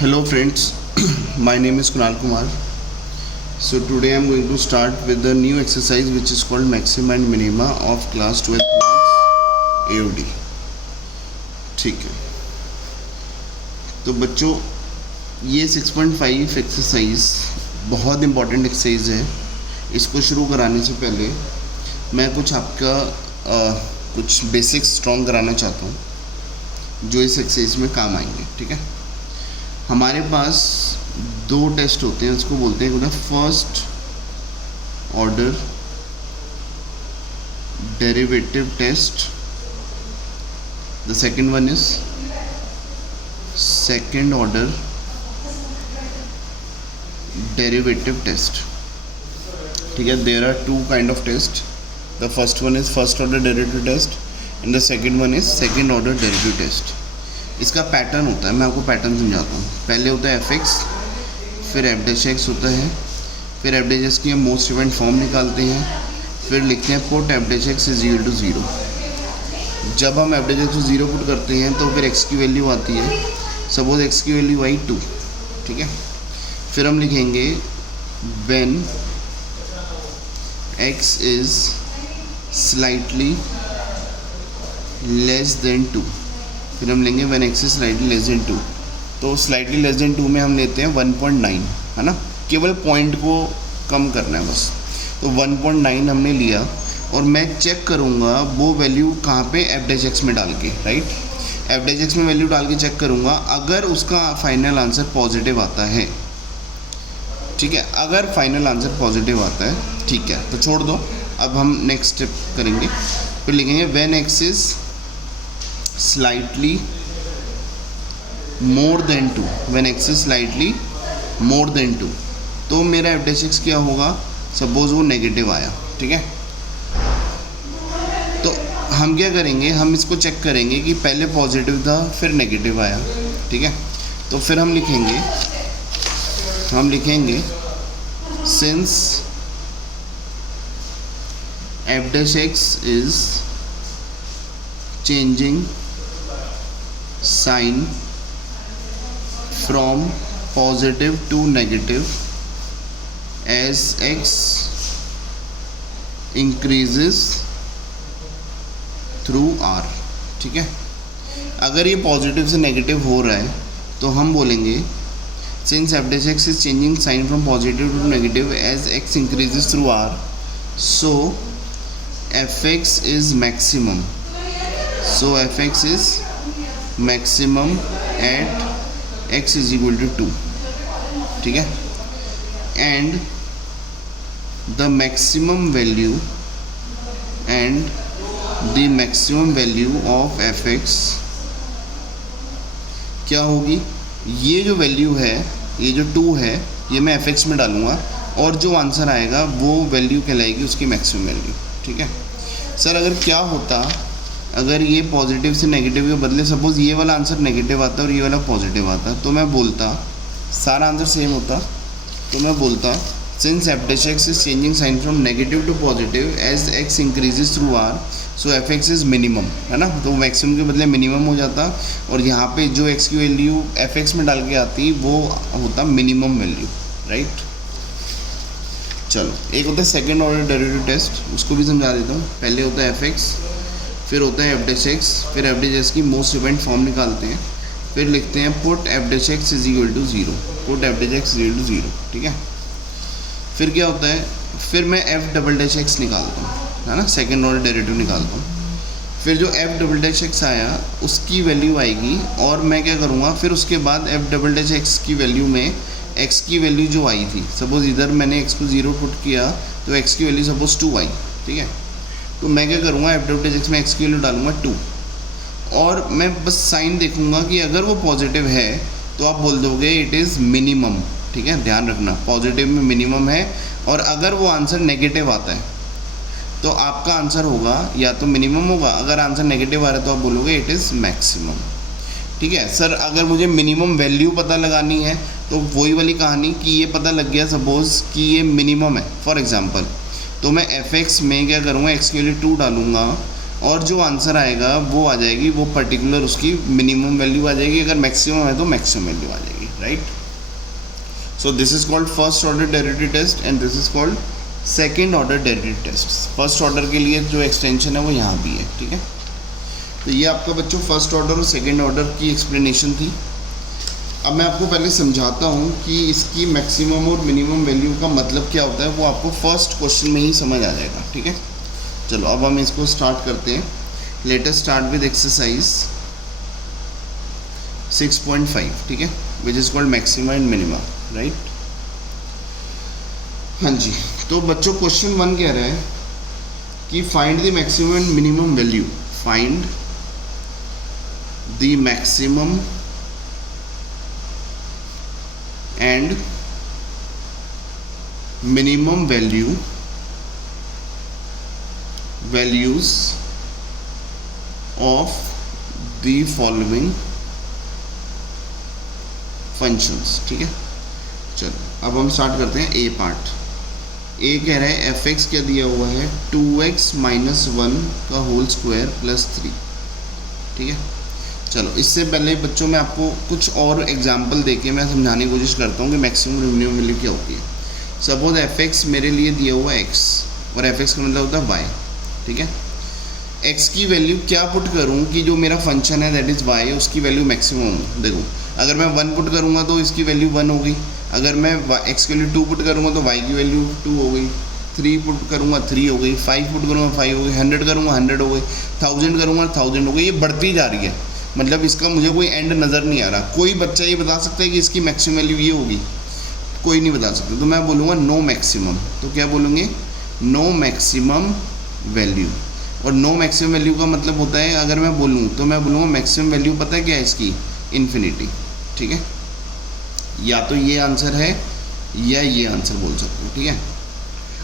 Hello friends, my name is Kunal Kumar. So today I am going to start with the new exercise which is called Maxima and Minima of class 12 maths AOD. ठीक है, तो बच्चों ये 6.5 exercise बहुत important exercise है। इसको शुरू कराने से पहले मैं कुछ आपका कुछ बेसिक्स स्ट्रॉन्ग कराना चाहता हूँ जो इस एक्सरसाइज में काम आएंगे। ठीक है, हमारे पास दो टेस्ट होते हैं, उसको बोलते हैं first order derivative test, the second one is second order derivative test. ठीक है, there are two kind of test, the first one is first order derivative test and the second one is second order derivative test. इसका pattern होता है, मैं आपको pattern समझाता हूँ। पहले होता है एफ एक्स, फिर एफ डैश एक्स होता है, फिर एफ डैश एक्स की हम मोस्ट इवेंट फॉर्म निकालते हैं, फिर लिखते हैं put f dash x is equal to 0। जब हम एफ डैश एक्स को 0 पुट करते हैं तो फिर एक्स की वैल्यू आती है, सपोज एक्स की वैल्यू आई 2। ठीक है, फिर हम लिखेंगे when x is slightly less than 2। फिर हम लेंगे when x is slightly less than 2। तो स्लाइटली लेस देन 2 में हम लेते हैं 1.9, है ना, केवल पॉइंट को कम करना है बस। तो 1.9 हमने लिया और मैं चेक करूँगा वो वैल्यू कहाँ पे एफ डैश एक्स में डाल के, राइट, एफ डैश एक्स में वैल्यू डाल के चेक करूँगा। अगर उसका फाइनल आंसर पॉजिटिव आता है, ठीक है, अगर फाइनल आंसर पॉजिटिव आता है, ठीक है, तो छोड़ दो। अब हम नेक्स्ट स्टेप करेंगे, फिर लिखेंगे when x is slightly more than 2, when x is slightly more than 2, तो मेरा एफ डैश एक्स क्या होगा, सपोज वो नेगेटिव आया। ठीक है, तो हम क्या करेंगे, हम इसको चेक करेंगे कि पहले पॉजिटिव था फिर नेगेटिव आया। ठीक है, तो फिर हम लिखेंगे since f dash x is changing sign from positive to negative as x increases through r। ठीक है, अगर ये पॉजिटिव से नेगेटिव हो रहा है तो हम बोलेंगे since f dash x is changing sign from positive to negative as x increases through r, so fx is maximum, so fx is maximum at x is equal to 2। ठीक है, and the maximum value of fx क्या होगी, ये जो value है, ये जो 2 है, ये मैं fx में डालूँगा और जो आंसर आएगा वो वैल्यू कहलाएगी उसकी मैक्सिमम वैल्यू। ठीक है सर, अगर क्या होता, अगर ये पॉजिटिव से नेगेटिव के बदले सपोज ये वाला आंसर नेगेटिव आता और ये वाला पॉजिटिव आता, तो मैं बोलता सारा आंसर सेम होता, तो मैं बोलता since f dash x is changing sign from negative to positive as x increases through are, so F x is minimum, है ना, तो मैक्सिमम के बदले मिनिमम हो जाता और यहाँ पे जो एक्स की वैल्यू एफ एक्स में डाल के आती वो होता मिनिमम वैल्यू, राइट। चलो, एक होता है सेकेंड ऑर्डर डेरिवेटिव टेस्ट, उसको भी समझा देता हूँ। पहले होता है एफ एक्स, फिर होता है एफ डैश एक्स, फिर एफ डैश एक्स की मोस्ट इवेंट फॉर्म निकालते हैं, फिर लिखते हैं put f dash x is equal to 0, put f dash x is equal to 0। ठीक है, फिर क्या होता है, फिर मैं एफ डबल डैश एक्स निकालता हूँ, है ना, सेकेंड ऑर्डर डेरिवेटिव निकालता हूँ। फिर जो एफ डबल डैश एक्स आया उसकी वैल्यू आएगी और मैं क्या करूँगा, फिर उसके बाद एफ डबल डैश एक्स की वैल्यू में एक्स की वैल्यू जो आई थी, सपोज इधर मैंने एक्स को 0 पुट किया तो एक्स की वैल्यू सपोज 2 आई। ठीक है, तो मैं क्या करूँगा, एफ डबल डैश एक्स में एक्स की वैल्यू डालूंगा 2 और मैं बस साइन देखूंगा कि अगर वो पॉजिटिव है तो आप बोल दोगे इट इज़ मिनिमम। ठीक है, ध्यान रखना पॉजिटिव में मिनिमम है, और अगर वो आंसर नेगेटिव आता है तो आपका आंसर होगा या तो मिनिमम होगा, अगर आंसर नेगेटिव आ रहा है तो आप बोलोगे इट इज़ मैक्सिमम। ठीक है सर, अगर मुझे मिनिमम वैल्यू पता लगानी है तो वही वाली कहानी कि ये पता लग गया सपोज़ कि ये मिनिमम है फॉर एग्जांपल, तो मैं एफ एक्स में क्या करूँगा, एक्स के लिए 2 डालूँगा और जो आंसर आएगा वो आ जाएगी, वो पर्टिकुलर उसकी मिनिमम वैल्यू आ जाएगी, अगर मैक्सिमम है तो मैक्सिमम वैल्यू आ जाएगी। Right. So this is called first order derivative test and this is called second order derivative test. First order के लिए जो एक्सटेंशन है वो यहाँ भी है. ठीक है, तो ये आपका बच्चों फर्स्ट ऑर्डर और सेकेंड ऑर्डर की एक्सप्लेनेशन थी. अब मैं आपको पहले समझाता हूँ कि इसकी मैक्सिमम और मिनिमम वैल्यू का मतलब क्या होता है. वो आपको फर्स्ट क्वेश्चन में ही समझ आ जाएगा. ठीक है, चलो अब हम इसको स्टार्ट करते हैं. Late us start with exercise 6.5. ठीक है, which is called maxima and minima. Right, हाँ जी. तो बच्चों क्वेश्चन 1 कह रहा है कि find the maximum and minimum value. Find the maximum and minimum values of the following functions. ठीक है, चलो अब हम स्टार्ट करते हैं ए पार्ट. ए कह रहा है एफ एक्स क्या दिया हुआ है 2x - 1 का होल स्क्वायर प्लस 3. ठीक है, चलो इससे पहले बच्चों मैं आपको कुछ और एग्जांपल देके मैं समझाने की कोशिश करता हूँ कि मैक्सिमम मिनिमम वैल्यू क्या होती है. सपोज एफ एक्स मेरे लिए दिया हुआ है x और एफ एक्स का मतलब होता है y. ठीक है, x की वैल्यू क्या पुट करूँ कि जो मेरा फंक्शन है दैट इज़ y, उसकी वैल्यू मैक्सिमम हो. देखो अगर मैं 1 पुट करूँगा तो इसकी वैल्यू 1 हो गई. अगर मैं x की वैल्यू 2 पुट करूँगा तो y की वैल्यू 2 हो गई. 3 पुट करूँगा 3 हो गई. 5 पुट करूँगा 5 हो गई. 100 करूँगा 100 हो गई. 1000 करूँगा 1000 हो गई. ये बढ़ती जा रही है, मतलब इसका मुझे कोई एंड नज़र नहीं आ रहा. कोई बच्चा ये बता सकता है कि इसकी मैक्सिमम वैल्यू ये होगी? कोई नहीं बता सकता. तो मैं बोलूँगा नो मैक्सिमम. तो क्या बोलूँगे? No maximum value. और नो मैक्सिमम वैल्यू का मतलब होता है, अगर मैं बोलूँ तो मैं बोलूँगा मैक्सिमम वैल्यू पता है क्या है इसकी? इन्फिनिटी. ठीक है, या तो ये आंसर है या ये आंसर बोल सकते हो. ठीक है,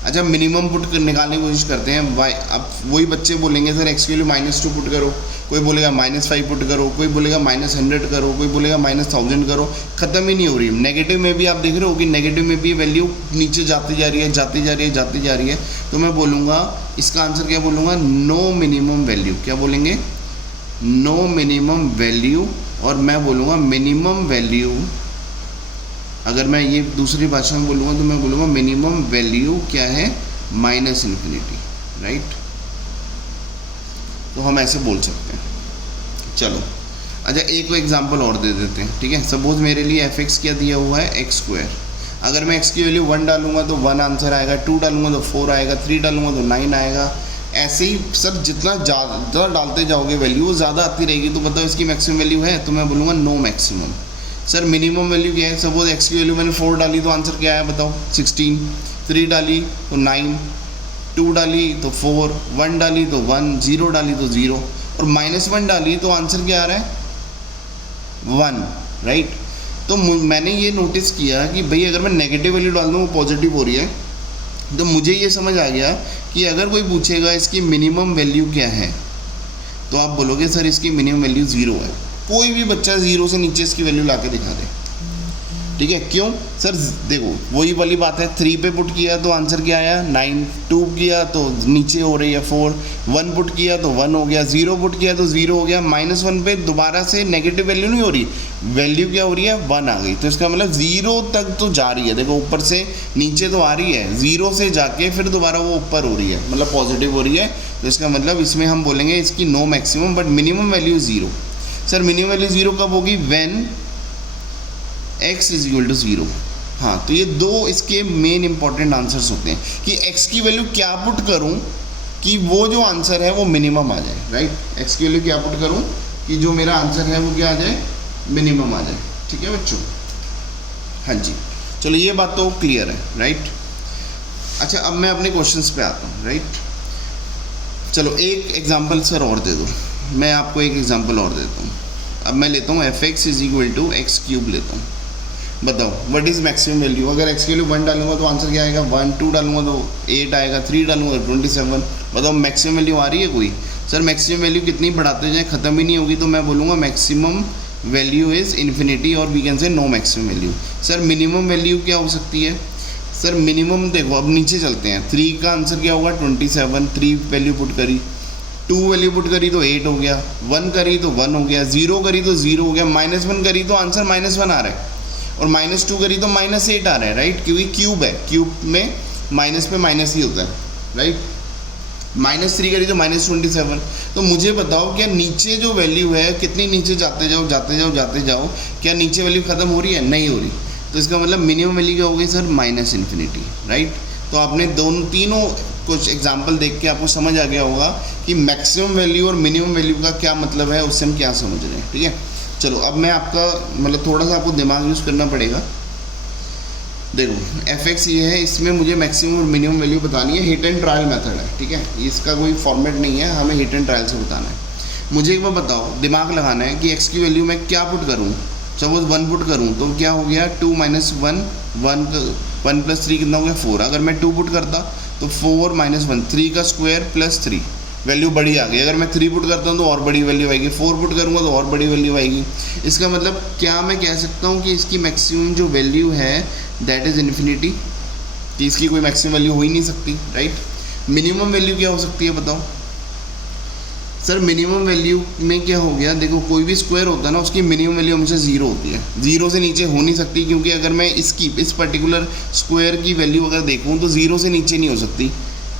अच्छा मिनिमम पुट निकालने की कोशिश करते हैं. वाई अब वही बच्चे बोलेंगे सर एक्स के लिए -2 पुट करो, कोई बोलेगा -5 पुट करो, कोई बोलेगा -100 करो, कोई बोलेगा -1000 करो. ख़त्म ही नहीं हो रही. नेगेटिव में भी आप देख रहे हो कि नेगेटिव में भी वैल्यू नीचे जाती जा रही है, जाती जा रही है, जाती जा रही है. तो मैं बोलूँगा इसका आंसर क्या बोलूँगा? No minimum value. क्या बोलेंगे? No minimum value. और मैं बोलूँगा मिनिमम वैल्यू, अगर मैं ये दूसरी भाषा में बोलूँगा तो मैं बोलूँगा मिनिमम वैल्यू क्या है? -∞. राइट, तो हम ऐसे बोल सकते हैं. चलो अच्छा एक एग्जांपल और दे देते हैं. ठीक है, सपोज मेरे लिए एफ एक्स क्या दिया हुआ है x². अगर मैं x की वैल्यू 1 डालूंगा तो 1 आंसर आएगा. 2 डालूंगा तो 4 आएगा. 3 डालूंगा तो 9 आएगा. ऐसे ही सर जितना ज़्यादा डालते जाओगे वैल्यू ज़्यादा आती रहेगी. तो बताओ इसकी मैक्सिमम वैल्यू है? तो मैं बोलूँगा no maximum. Sir minimum value क्या है? सपोज x की वैल्यू मैंने 4 डाली तो आंसर क्या है बताओ? 16. 3 डाली तो 9, 2 डाली तो 4, 1 डाली तो 1, 0 डाली तो 0 और -1 डाली तो आंसर क्या आ रहा है? 1. राइट, तो मैंने ये नोटिस किया कि भाई अगर मैं नेगेटिव वैल्यू डाल दूँ वो पॉजिटिव हो रही है. तो मुझे ये समझ आ गया कि अगर कोई पूछेगा इसकी मिनिमम वैल्यू क्या है तो आप बोलोगे सर इसकी मिनिमम वैल्यू 0 है. कोई भी बच्चा 0 से नीचे इसकी वैल्यू ला के दिखा दे. ठीक है, क्यों सर? देखो वही वाली बात है. 3 पे पुट किया तो आंसर क्या आया? 9. 2 किया तो नीचे हो रही है 4. 1 पुट किया तो 1 हो गया. 0 पुट किया तो 0 हो गया. -1 पे दोबारा से नेगेटिव वैल्यू नहीं हो रही, वैल्यू क्या हो रही है? 1 आ गई. तो इसका मतलब 0 तक तो जा रही है. देखो ऊपर से नीचे तो आ रही है, 0 से जाके फिर दोबारा वो ऊपर हो रही है, मतलब पॉजिटिव हो रही है. तो इसका मतलब इसमें हम बोलेंगे इसकी no maximum, but minimum value 0. Sir minimum value 0 कब होगी? When x = 0. हाँ, तो ये दो इसके मेन इंपॉर्टेंट आंसर्स होते हैं कि x की वैल्यू क्या पुट करूँ कि वो जो आंसर है वो मिनिमम आ जाए. राइट, x की वैल्यू क्या पुट करूँ कि जो मेरा आंसर है वो क्या आ जाए? मिनिमम आ जाए. ठीक है बच्चों, हाँ जी. चलो ये बात तो क्लियर है. राइट, अच्छा अब मैं अपने क्वेश्चंस पे आता हूँ. राइट, चलो एक एग्जांपल सर और दे दो. मैं आपको एक एग्जांपल और देता हूँ. अब मैं लेता हूँ एफ एक्स = x³ लेता हूँ. बताओ व्हाट इज़ मैक्सिमम वैल्यू? अगर x की वैल्यू 1 डालूंगा तो आंसर क्या आएगा? 1. 2 डालूंगा तो 8 आएगा. 3 डालूंगा तो 27. बताओ मैक्सिमम वैल्यू आ रही है कोई? सर मैक्सिमम वैल्यू कितनी बढ़ाते जाए ख़त्म ही नहीं होगी. तो मैं बोलूँगा मैक्सिमम वैल्यू इज़ इन्फिनिटी और we can say no maximum value. Sir minimum value क्या हो सकती है? सर मिनिमम देखो अब नीचे चलते हैं. 3 का आंसर क्या होगा? 27. 3 वैल्यू पुट करी, 2 वैल्यू पुट करी तो 8 हो गया. 1 करी तो 1 हो गया. 0 करी तो 0 हो गया. -1 करी तो आंसर -1 आ रहा है. और -2 करी तो -8 आ रहा है, राइट, क्योंकि क्यूब है, क्यूब में माइनस पे माइनस ही होता है, राइट। -3 करी तो -27। तो मुझे बताओ क्या नीचे जो वैल्यू है, कितनी नीचे जाते जाओ जाते जाओ जाते जाओ, क्या नीचे वैल्यू ख़त्म हो रही है? नहीं हो रही। तो इसका मतलब मिनिमम वैल्यू क्या होगी सर? -∞, राइट। तो आपने तीनों कुछ एग्जाम्पल देख के आपको समझ आ गया होगा कि मैक्सिमम वैल्यू और मिनिमम वैल्यू का क्या मतलब है, उससे हम क्या समझ रहे हैं, ठीक है। चलो अब मैं आपका मतलब थोड़ा सा आपको दिमाग यूज़ करना पड़ेगा। देखो f(x) ये है, इसमें मुझे मैक्सिमम और मिनिमम वैल्यू बतानी है। हिट एंड ट्रायल मेथड है, ठीक है, इसका कोई फॉर्मेट नहीं है, हमें हिट एंड ट्रायल से बताना है। मुझे एक बार बताओ, दिमाग लगाना है कि x की वैल्यू मैं क्या पुट करूँ। सपोज 1 पुट करूँ तो क्या हो गया, 2 - 1 1 + 3 कितना हो गया 4। अगर मैं 2 पुट करता तो 4 - 1 3 का स्क्वायर + 3 वैल्यू बड़ी आ गई। अगर मैं 3 पुट करता हूँ तो और बड़ी वैल्यू आएगी, 4 पुट करूँगा तो और बड़ी वैल्यू आएगी। इसका मतलब क्या मैं कह सकता हूँ कि इसकी मैक्सिमम जो वैल्यू है दैट इज़ इन्फिनिटी, कि इसकी कोई मैक्सिमम वैल्यू हो ही नहीं सकती, राइट। मिनिमम वैल्यू क्या हो सकती है बताओ सर? मिनिमम वैल्यू में क्या हो गया, देखो कोई भी स्क्वायर होता है ना, उसकी मिनिमम वैल्यू हमेशा 0 होती है, 0 से नीचे हो नहीं सकती। क्योंकि अगर मैं इस पर्टिकुलर स्क्वायर की वैल्यू अगर देखूँ तो 0 से नीचे नहीं हो सकती,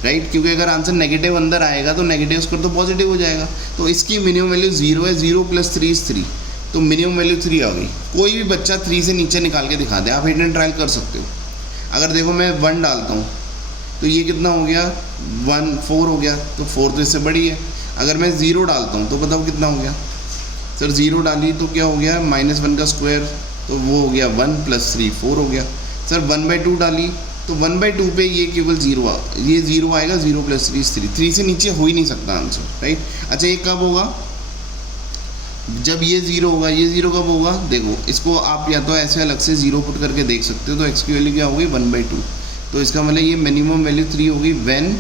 राइट। क्योंकि अगर आंसर नेगेटिव अंदर आएगा तो नेगेटिव स्क्वायर तो पॉजिटिव हो जाएगा। तो इसकी मिनिमम वैल्यू 0 है, 0 + 3 = 3, तो मिनिमम वैल्यू 3 आ गई। कोई भी बच्चा 3 से नीचे निकाल के दिखा दे, आप हिट एंड ट्रायल कर सकते हो। अगर देखो मैं 1 डालता हूँ तो ये कितना हो गया, 4 हो गया, तो 4 तो इससे बड़ी है। अगर मैं 0 डालता हूँ तो बताओ कितना हो गया सर? 0 डाली तो क्या हो गया, -1 का स्क्वायर, तो वो हो गया 1 + 3 4 हो गया। सर 1/2 डाली तो 1/2 पे ये केवल 0 ये 0 आएगा, 0 + 3 = 3, 3 से नीचे हो ही नहीं सकता आंसर, राइट। अच्छा ये कब होगा? जब ये 0 होगा। ये 0 कब होगा? देखो इसको आप या तो ऐसे अलग से 0 पुट करके देख सकते हो, तो x की वैल्यू क्या होगी 1/2। तो इसका मतलब ये मिनिमम वैल्यू 3 होगी व्हेन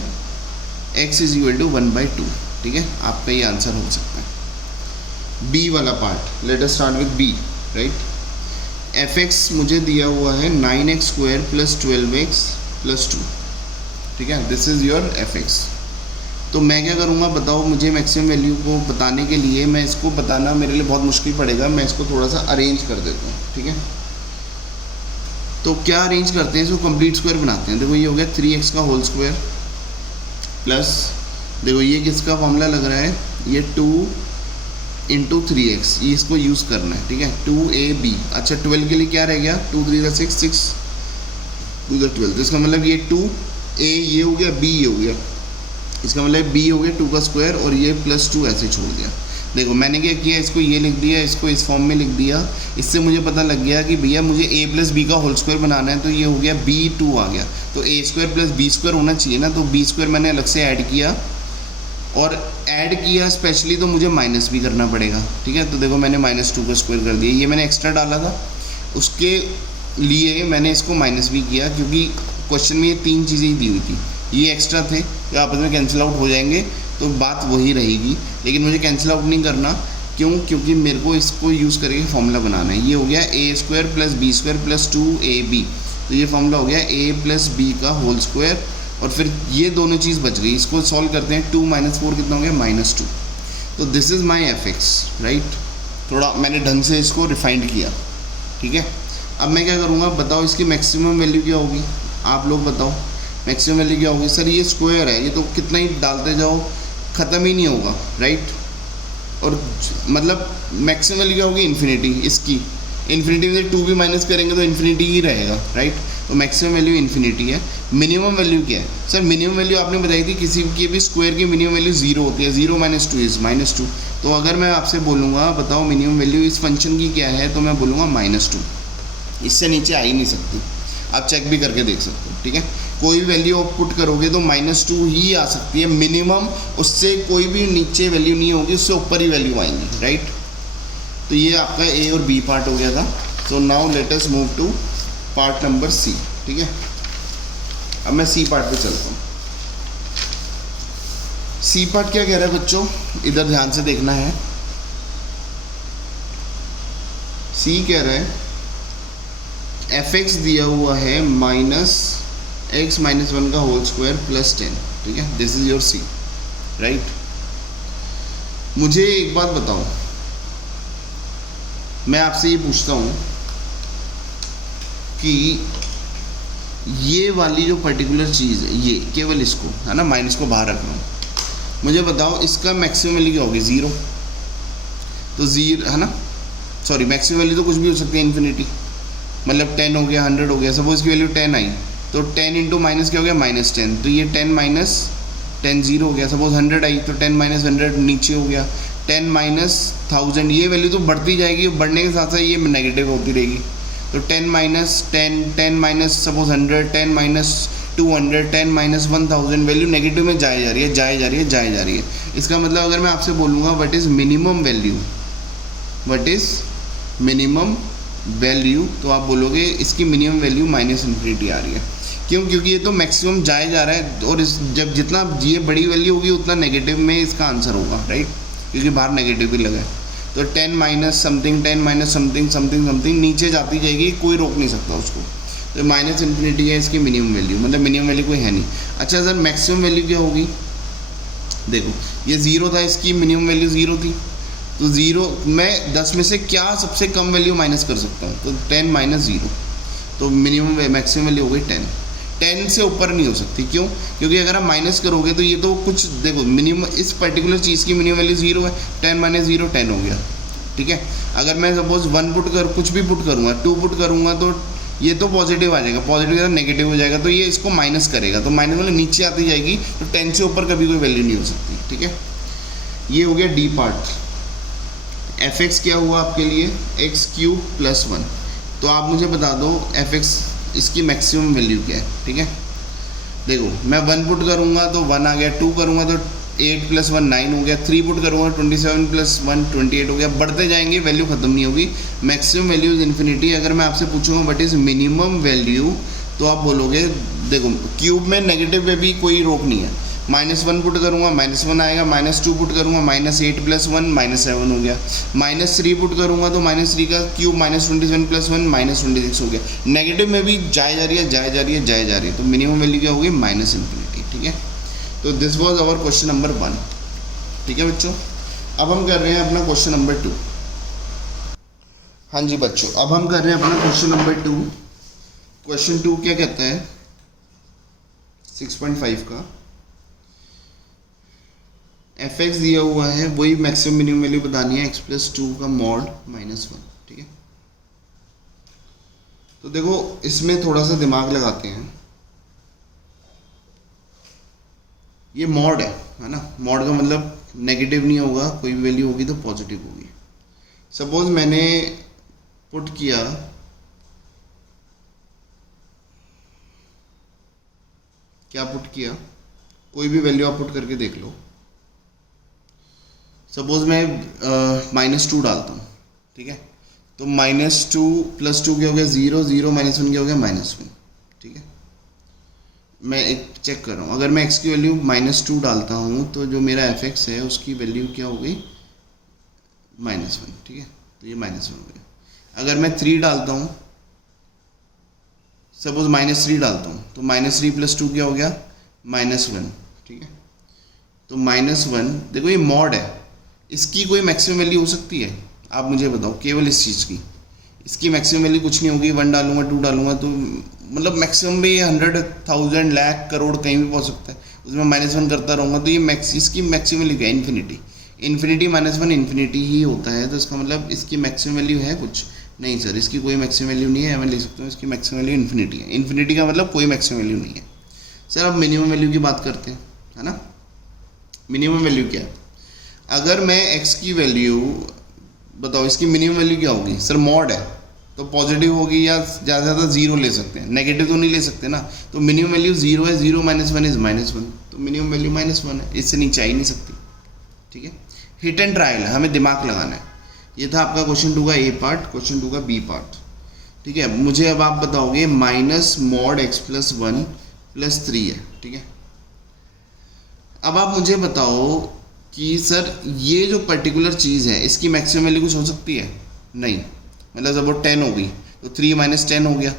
x = 1/2, ठीक है। आपका ये आंसर हो सकता है। बी वाला part, let us start with B, right. f(x) मुझे दिया हुआ है 9x² + 12x + 2, ठीक है, दिस इज़ योर f(x). तो मैं क्या करूँगा बताओ, मुझे मैक्सिमम वैल्यू को बताने के लिए मैं इसको बताना मेरे लिए बहुत मुश्किल पड़ेगा, मैं इसको थोड़ा सा अरेंज कर देता हूँ, ठीक है। तो क्या अरेंज करते हैं, इसको कंप्लीट स्क्वायर बनाते हैं। देखो ये हो गया 3x का होल स्क्वायर प्लस, देखो ये किसका फॉर्मूला लग रहा है, ये 2 × 3x, ये इसको यूज़ करना है, ठीक है। 2ab, अच्छा 12 के लिए क्या रह गया, 2 × 3 = 6, 6 × 2 = 12। तो इसका मतलब ये 2a ये हो गया, b ये हो गया, इसका मतलब b हो गया 2 का स्क्वायर और ये +2 ऐसे छोड़ दिया। देखो मैंने क्या किया, इसको ये लिख दिया, इसको इस फॉर्म में लिख दिया। इससे मुझे पता लग गया कि भैया मुझे a + b का होल स्क्वायर बनाना है, तो ये हो गया b2 आ गया। तो a² + b² होना चाहिए ना, तो b² मैंने अलग से ऐड किया, और ऐड किया स्पेशली तो मुझे माइनस भी करना पड़ेगा, ठीक है। तो देखो मैंने -2 का स्क्वायर कर दिया, ये मैंने एक्स्ट्रा डाला था, उसके लिए मैंने इसको माइनस भी किया, क्योंकि क्वेश्चन में ये 3 चीज़ें ही दी हुई थी, ये एक्स्ट्रा थे, जो आपस में कैंसिल आउट हो जाएंगे तो बात वही रहेगी। लेकिन मुझे कैंसिल आउट नहीं करना, क्यों? क्योंकि मेरे को इसको यूज़ करके फॉर्मूला बनाना है। ये हो गया a² + b² + 2ab, तो ये फॉर्मूला हो गया a + b का होल स्क्वायर, और फिर ये दोनों चीज़ बच गई। इसको सॉल्व करते हैं, 2 - 4 कितना हो गया, -2। तो this is my f(x), right. थोड़ा मैंने ढंग से इसको रिफाइंड किया, ठीक है। अब मैं क्या करूँगा बताओ, इसकी मैक्सिमम वैल्यू क्या होगी, आप लोग बताओ मैक्सिमम वैल्यू क्या होगी। सर ये स्क्वायर है, ये तो कितना ही डालते जाओ ख़त्म ही नहीं होगा, राइट। और मतलब मैक्सिमम वैल्यू क्या होगी, इन्फिनिटी। इसकी इन्फिनिटी में 2 भी माइनस करेंगे तो इन्फिनिटी ही रहेगा, राइट। तो मैक्सिमम वैल्यू इन्फिनिटी है। मिनिमम वैल्यू क्या है सर? मिनिमम वैल्यू आपने बताई थी, किसी की भी स्क्वायर की मिनिमम वैल्यू 0 होती है, 0 - 2 = -2। तो अगर मैं आपसे बोलूँगा बताओ मिनिमम वैल्यू इस फंक्शन की क्या है, तो मैं बोलूँगा -2, इससे नीचे आ ही नहीं सकती। आप चेक भी करके देख सकते हो, ठीक है। कोई भी वैल्यू आप पुट करोगे तो -2 ही आ सकती है मिनिमम, उससे कोई भी नीचे वैल्यू नहीं होगी, उससे ऊपर ही वैल्यू आएंगी, राइट। तो ये आपका ए और बी पार्ट हो गया था। So now let us move to part number C, ठीक है। अब मैं सी पार्ट पे चलता हूँ। सी पार्ट क्या कह रहा है बच्चों, इधर ध्यान से देखना है। सी कह रहा है f(x) दिया हुआ है -x - 1 का होल स्क्वायर + 10, ठीक है। This is your C, right. मुझे एक बात बताओ, मैं आपसे ये पूछता हूँ कि ये वाली जो पर्टिकुलर चीज़ है, ये केवल इसको है ना, माइनस को बाहर रख रहा हूँ, मुझे बताओ इसका मैक्सिमम वैल्यू क्या होगी, 0। तो 0 है ना, सॉरी मैक्सिमम वैल्यू तो कुछ भी हो सकती है, इन्फिनिटी, मतलब 10 हो गया, 100 हो गया, सपोज की वैल्यू 10 आई, तो 10 इंटू माइनस क्या हो गया, -10, तो ये 10 माइनस 10 0 हो गया। सपोज 100 आई तो 10 माइनस 100 नीचे हो गया, 10 माइनस 1000, ये वैल्यू तो बढ़ती जाएगी, बढ़ने के साथ साथ ये नेगेटिव होती रहेगी। तो 10 minus 10, 10 minus suppose 100, 10 minus 200, 10 minus 1000, value negative में जाए जा रही है, जाए जा रही है, जाए जा रही है। इसका मतलब अगर मैं आपसे बोलूँगा what is minimum value, what is minimum value, तो आप बोलोगे इसकी मिनिमम वैल्यू -∞ आ रही है। क्यों? क्योंकि ये तो मैक्सिमम जाए जा रहा है, और इस जब जितना ये बड़ी वैल्यू होगी उतना नेगेटिव में इसका आंसर होगा, राइट, क्योंकि बाहर नेगेटिव भी लगा है। तो 10 minus something, 10 minus something something something नीचे जाती जाएगी, कोई रोक नहीं सकता उसको। तो -∞ है इसकी मिनिमम वैल्यू, मतलब मिनिमम वैल्यू कोई है नहीं। अच्छा सर मैक्सिमम वैल्यू क्या होगी, देखो ये 0 था, इसकी मिनिमम वैल्यू 0 थी, तो 0 मैं 10 में से क्या सबसे कम वैल्यू माइनस कर सकता हूँ, तो 10 माइनस 0, तो मिनिमम मैक्सिमम वैल्यू हो गई 10। 10 से ऊपर नहीं हो सकती, क्यों? क्योंकि अगर आप माइनस करोगे तो ये तो कुछ, देखो मिनिमम इस पर्टिकुलर चीज़ की मिनिमम वैल्यू 0 है, 10 माइनस 0 10 हो गया, ठीक है। अगर मैं सपोज 1 पुट कर, कुछ भी पुट करूँगा, 2 पुट करूँगा, तो ये तो पॉजिटिव आ जाएगा, पॉजिटिव का नेगेटिव हो जाएगा, तो ये इसको माइनस करेगा, तो माइनस मतलब नीचे आती जाएगी, तो 10 से ऊपर कभी कोई वैल्यू नहीं हो सकती, ठीक है। ये हो गया डी पार्ट। f(x) क्या हुआ आपके लिए, x³ + 1। तो आप मुझे बता दो f(x) इसकी मैक्सिमम वैल्यू क्या है, ठीक है। देखो मैं 1 पुट करूँगा तो 1 आ गया, 2 करूँगा तो 8 + 1 9 हो गया, 3 पुट करूँगा 27 + 1 28 हो गया, बढ़ते जाएंगे, वैल्यू ख़त्म नहीं होगी। Maximum value is infinity. अगर मैं आपसे पूछूंगा व्हाट इज़ मिनिमम वैल्यू, तो आप बोलोगे देखो क्यूब में नेगेटिव में भी कोई रोक नहीं है, -1 पुट करूँगा -1 आएगा, -2 पुट करूँगा -8 + 1 -7 हो गया, -3 पुट करूँगा तो -3 का क्यूब -27 + 1 -26 हो गया। नेगेटिव में भी जाए जा रही है, जाए जा रही है, जाए जा रही है, तो मिनिमम वैल्यू क्या होगी, -∞, ठीक है। तो this was our question number 1, ठीक है बच्चों। अब हम कर रहे हैं अपना क्वेश्चन नंबर 2। हाँ जी बच्चों, अब हम कर रहे हैं अपना क्वेश्चन नंबर 2। क्वेश्चन 2 क्या कहता है, 6.5 का f(x) दिया हुआ है, वही मैक्सिमम मिनिमम वैल्यू बतानी है, x + 2 का मॉड -1, ठीक है। तो देखो इसमें थोड़ा सा दिमाग लगाते हैं, ये मॉड है ना, मॉड का मतलब नेगेटिव नहीं होगा, कोई भी वैल्यू होगी तो पॉजिटिव होगी। सपोज मैंने पुट किया क्या पुट किया, कोई भी वैल्यू आप पुट करके देख लो। सपोज मैं -2 डालता हूँ, ठीक है, तो -2 + 2 क्या हो गया, 0, 0 -1 क्या हो गया, -1, ठीक है। मैं एक चेक कर रहा हूँ, अगर मैं x की वैल्यू -2 डालता हूँ तो जो मेरा f(x) है उसकी वैल्यू क्या हो गई, -1, ठीक है, तो ये -1 हो गया। अगर मैं 3 डालता हूँ, सपोज -3 डालता हूँ, तो -3 + 2 क्या हो गया, -1, ठीक है। तो -1, देखो ये मॉड है, इसकी कोई मैक्सिमम वैल्यू हो सकती है, आप मुझे बताओ, केवल इस चीज़ की, इसकी मैक्सिमम वैल्यू कुछ नहीं होगी। 1 डालूंगा, 2 डालूंगा, तो मतलब मैक्सिमम भी 100 1000 लाख करोड़ कहीं भी पहुंच सकता है, उसमें -1 करता रहूँगा, तो ये इसकी मैक्सिमम वैल्यू क्या है, इन्फिनिटी। इन्फिनिटी -1 इन्फिनिटी ही होता है, तो इसका मतलब इसकी मैक्सिमम वैल्यू है कुछ नहीं सर, इसकी कोई मैक्सिमम वैल्यू नहीं है, मैं लिख सकता हूँ इसकी मैक्सिमम वैल्यू इन्फिनिटी है। इन्फिनिटी का मतलब कोई मैक्सिमम वैल्यू नहीं है। सर अब मिनिमम वैल्यू की बात करते हैं, है ना। मिनिमम वैल्यू क्या है, अगर मैं x की वैल्यू बताओ, इसकी मिनिमम वैल्यू क्या होगी, सर मॉड है तो पॉजिटिव होगी, या ज़्यादा से ज़्यादा 0 ले सकते हैं, नेगेटिव तो नहीं ले सकते ना। तो मिनिमम वैल्यू 0 है, 0 - 1 इज़ -1, तो मिनिमम वैल्यू -1 है, इससे नीचे आ ही नहीं सकती, ठीक है। हिट एंड ट्रायल है, हमें दिमाग लगाना है। ये था आपका क्वेश्चन 2 का ए पार्ट, क्वेश्चन 2 का बी पार्ट, ठीक है। मुझे अब आप बताओगे -mod x + 1 + 3 है, ठीक है। अब आप मुझे बताओ कि सर ये जो पर्टिकुलर चीज़ है इसकी मैक्सिमम वैल्यू कुछ हो सकती है, नहीं, मतलब जब वो 10 होगी तो 3 - 10 हो गया,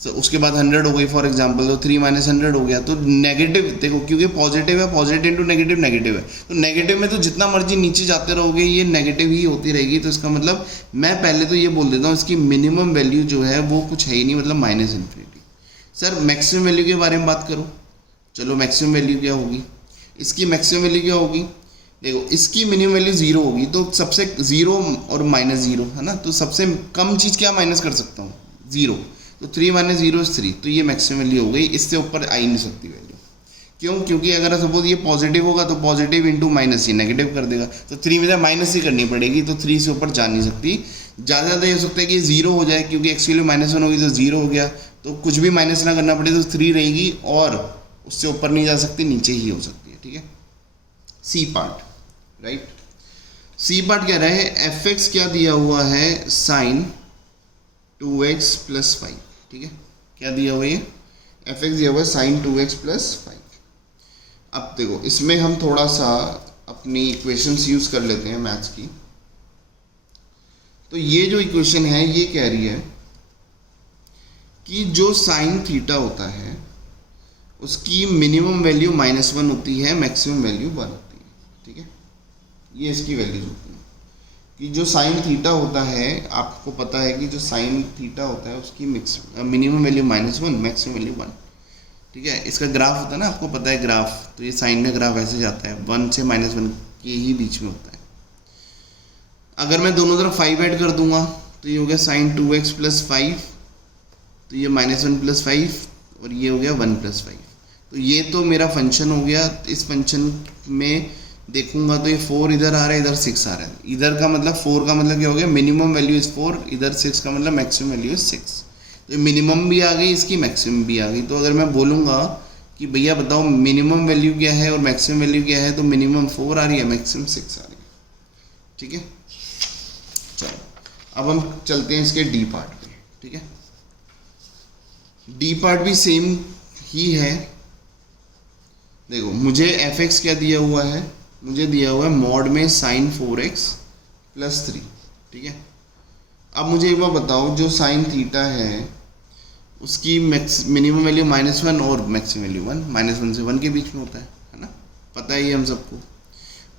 उसके बाद 100 हो गई फॉर एग्जांपल, तो 3 माइनस 100 हो गया। तो नेगेटिव देखो, क्योंकि पॉजिटिव है, पॉजिटिव इंटू नेगेटिव नेगेटिव है, तो नेगेटिव में तो जितना मर्जी नीचे जाते रहोगे ये नेगेटिव ही होती रहेगी। तो इसका मतलब मैं पहले तो ये बोल देता हूँ इसकी मिनिमम वैल्यू जो है वो कुछ है ही नहीं, मतलब minus infinity. Sir maximum value के बारे में बात करो, चलो मैक्सिमम वैल्यू क्या होगी, इसकी मैक्सिमम वैल्यू क्या होगी, देखो इसकी मिनिमम वैल्यू 0 होगी, तो सबसे 0 और माइनस 0 है ना, तो सबसे कम चीज़ क्या माइनस कर सकता हूँ, 0, तो 3 माइनस 0 इज 3, तो ये मैक्सिमम वैल्यू हो गई, इससे ऊपर आ ही नहीं सकती वैल्यू। क्यों, क्योंकि अगर सपोज ये पॉजिटिव होगा तो पॉजिटिव इंटू माइनस ये नेगेटिव कर देगा, तो 3 में माइनस ही करनी पड़ेगी, तो 3 से ऊपर जा नहीं सकती। ज़्यादा ज़्यादा ये हो सकता है कि 0 हो जाए, क्योंकि एक्स की वैल्यू -1 होगी तो 0 हो गया, तो कुछ भी माइनस ना करना पड़े तो 3 रहेगी, और उससे ऊपर नहीं जा सकती, नीचे ही हो सकती है। ठीक है, C part, right. C part क्या रहा है, एफ एक्स क्या दिया हुआ है, साइन 2x + 5, ठीक है, क्या दिया हुआ है, एफ एक्स दिया हुआ है साइन 2x + 5। अब देखो इसमें हम थोड़ा सा अपनी इक्वेशंस यूज़ कर लेते हैं मैथ्स की। तो ये जो इक्वेशन है ये कह रही है कि जो साइन थीटा होता है उसकी मिनिमम वैल्यू -1 होती है, मैक्सिमम वैल्यू 1 होती है। ठीक है, ये इसकी वैल्यूज होती है कि जो साइन थीटा होता है, आपको पता है कि जो साइन थीटा होता है उसकी मिनिमम वैल्यू -1, मैक्सिमम वैल्यू 1। ठीक है, इसका ग्राफ होता है ना, आपको पता है ग्राफ, तो ये साइन का ग्राफ ऐसे जाता है, 1 से -1 के ही बीच में होता है। अगर मैं दोनों तरफ 5 ऐड कर दूंगा तो ये हो गया साइन 2x + 5, तो ये -1 + 5, और ये हो गया 1 + 5। तो ये तो मेरा फंक्शन हो गया। इस फंक्शन में देखूंगा तो ये 4 इधर आ रहा है, इधर 6 आ रहा है। इधर का मतलब 4 का मतलब क्या हो गया, मिनिमम वैल्यू इज़ 4, इधर 6 का मतलब मैक्सिमम वैल्यू इज़ 6। तो मिनिमम भी आ गई, इसकी मैक्सिमम भी आ गई। तो अगर मैं बोलूँगा कि भैया बताओ मिनिमम वैल्यू क्या है और मैक्सिमम वैल्यू क्या है, तो मिनिमम 4 आ रही है, मैक्सिमम 6 आ रही है। ठीक है, चलो अब हम चलते हैं इसके डी पार्ट पे। ठीक है, डी पार्ट भी सेम ही है। देखो मुझे एफ एक्स क्या दिया हुआ है, मुझे दिया हुआ है मॉड में साइन 4x + 3। ठीक है, अब मुझे एक बार बताओ, जो साइन थीटा है उसकी मिनिमम वैल्यू -1 और मैक्सिमम वैल्यू 1, -1 से 1 के बीच में होता है ना, पता है ये हम सबको।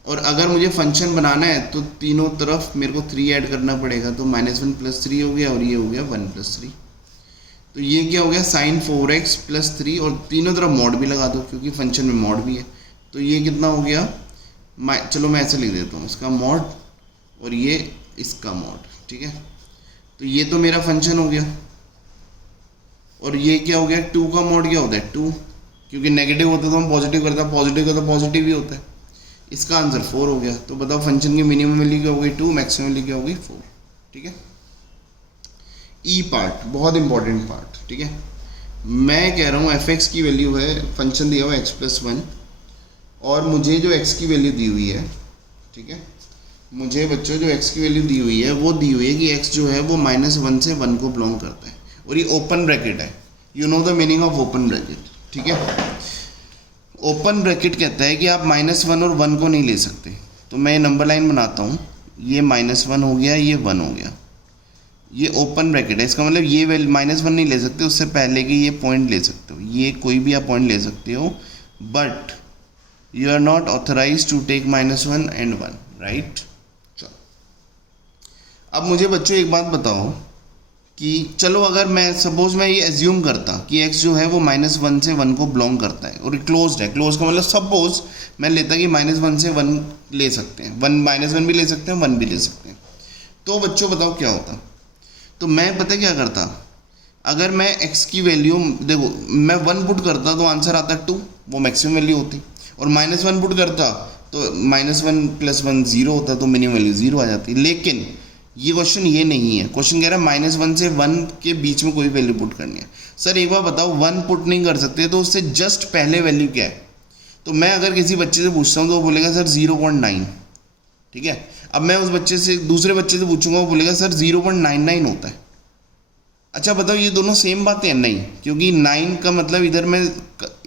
और अगर मुझे फंक्शन बनाना है तो तीनों तरफ मेरे को 3 ऐड करना पड़ेगा, तो -1 + 3 हो गया, और ये हो गया 1 + 3। तो ये क्या हो गया, साइन 4x + 3, और तीनों तरफ मॉड भी लगा दो क्योंकि फंक्शन में मॉड भी है। तो ये कितना हो गया, चलो मैं ऐसे लिख देता हूँ, इसका मॉड और ये इसका मॉड। ठीक है, तो ये तो मेरा फंक्शन हो गया। और ये क्या हो गया, 2 का मॉड क्या होता है, 2, क्योंकि नेगेटिव होता है तो हम पॉजिटिव करते हैं, पॉजिटिव का तो पॉजिटिव ही होता है। इसका आंसर 4 हो गया। तो बताओ फंक्शन की मिनिमम वैल्यू क्या हो गई, 2, मैक्सिमम वैल्यू क्या हो गई, 4। ठीक है, ई पार्ट बहुत इंपॉर्टेंट पार्ट। ठीक है, मैं कह रहा हूँ एफ एक्स की वैल्यू है, फंक्शन दिया हुआ है x + 1, और मुझे जो x की वैल्यू दी हुई है, ठीक है, मुझे बच्चों जो x की वैल्यू दी हुई है वो दी हुई है कि x जो है वो -1 से 1 को बिलोंग करता है, और ये ओपन ब्रैकेट है। You know the meaning of open bracket. ठीक है, ओपन ब्रैकेट कहता है कि आप -1 और 1 को नहीं ले सकते। तो मैं नंबर लाइन बनाता हूँ, ये -1 हो गया, ये 1 हो गया, ये ओपन ब्रैकेट है। इसका मतलब ये वैल्यू -1 नहीं ले सकते, उससे पहले कि ये पॉइंट ले सकते हो, ये कोई भी आप पॉइंट ले सकते हो, but you are not authorise to take -1 and 1, right. चलो अब मुझे बच्चों एक बात बताओ कि चलो अगर मैं सपोज मैं ये एज्यूम करता कि x जो है वो -1 से 1 को बिलोंग करता है और क्लोज्ड है। क्लोज का मतलब सपोज मैं लेता कि -1 से 1 ले सकते हैं, -1 भी ले सकते हैं, 1 भी ले सकते हैं, तो बच्चों बताओ क्या होता। तो मैं पता क्या करता, अगर मैं x की वैल्यू देखो मैं 1 पुट करता तो आंसर आता 2, वो मैक्सिमम वैल्यू होती, और -1 पुट करता तो -1 + 1 0 होता, तो मिनिमम वैल्यू 0 आ जाती। लेकिन ये क्वेश्चन ये नहीं है, क्वेश्चन कह रहा है -1 से 1 के बीच में कोई वैल्यू पुट करनी है। सर एक बार बताओ 1 पुट नहीं कर सकते तो उससे जस्ट पहले वैल्यू क्या है। तो मैं अगर किसी बच्चे से पूछता हूँ तो वो बोलेगा सर 0.9। ठीक है, अब मैं उस बच्चे से दूसरे बच्चे से पूछूंगा, वो बोलेगा सर 0.99 होता है। अच्छा बताओ ये दोनों सेम बातें हैं? नहीं, क्योंकि 9 का मतलब इधर मैं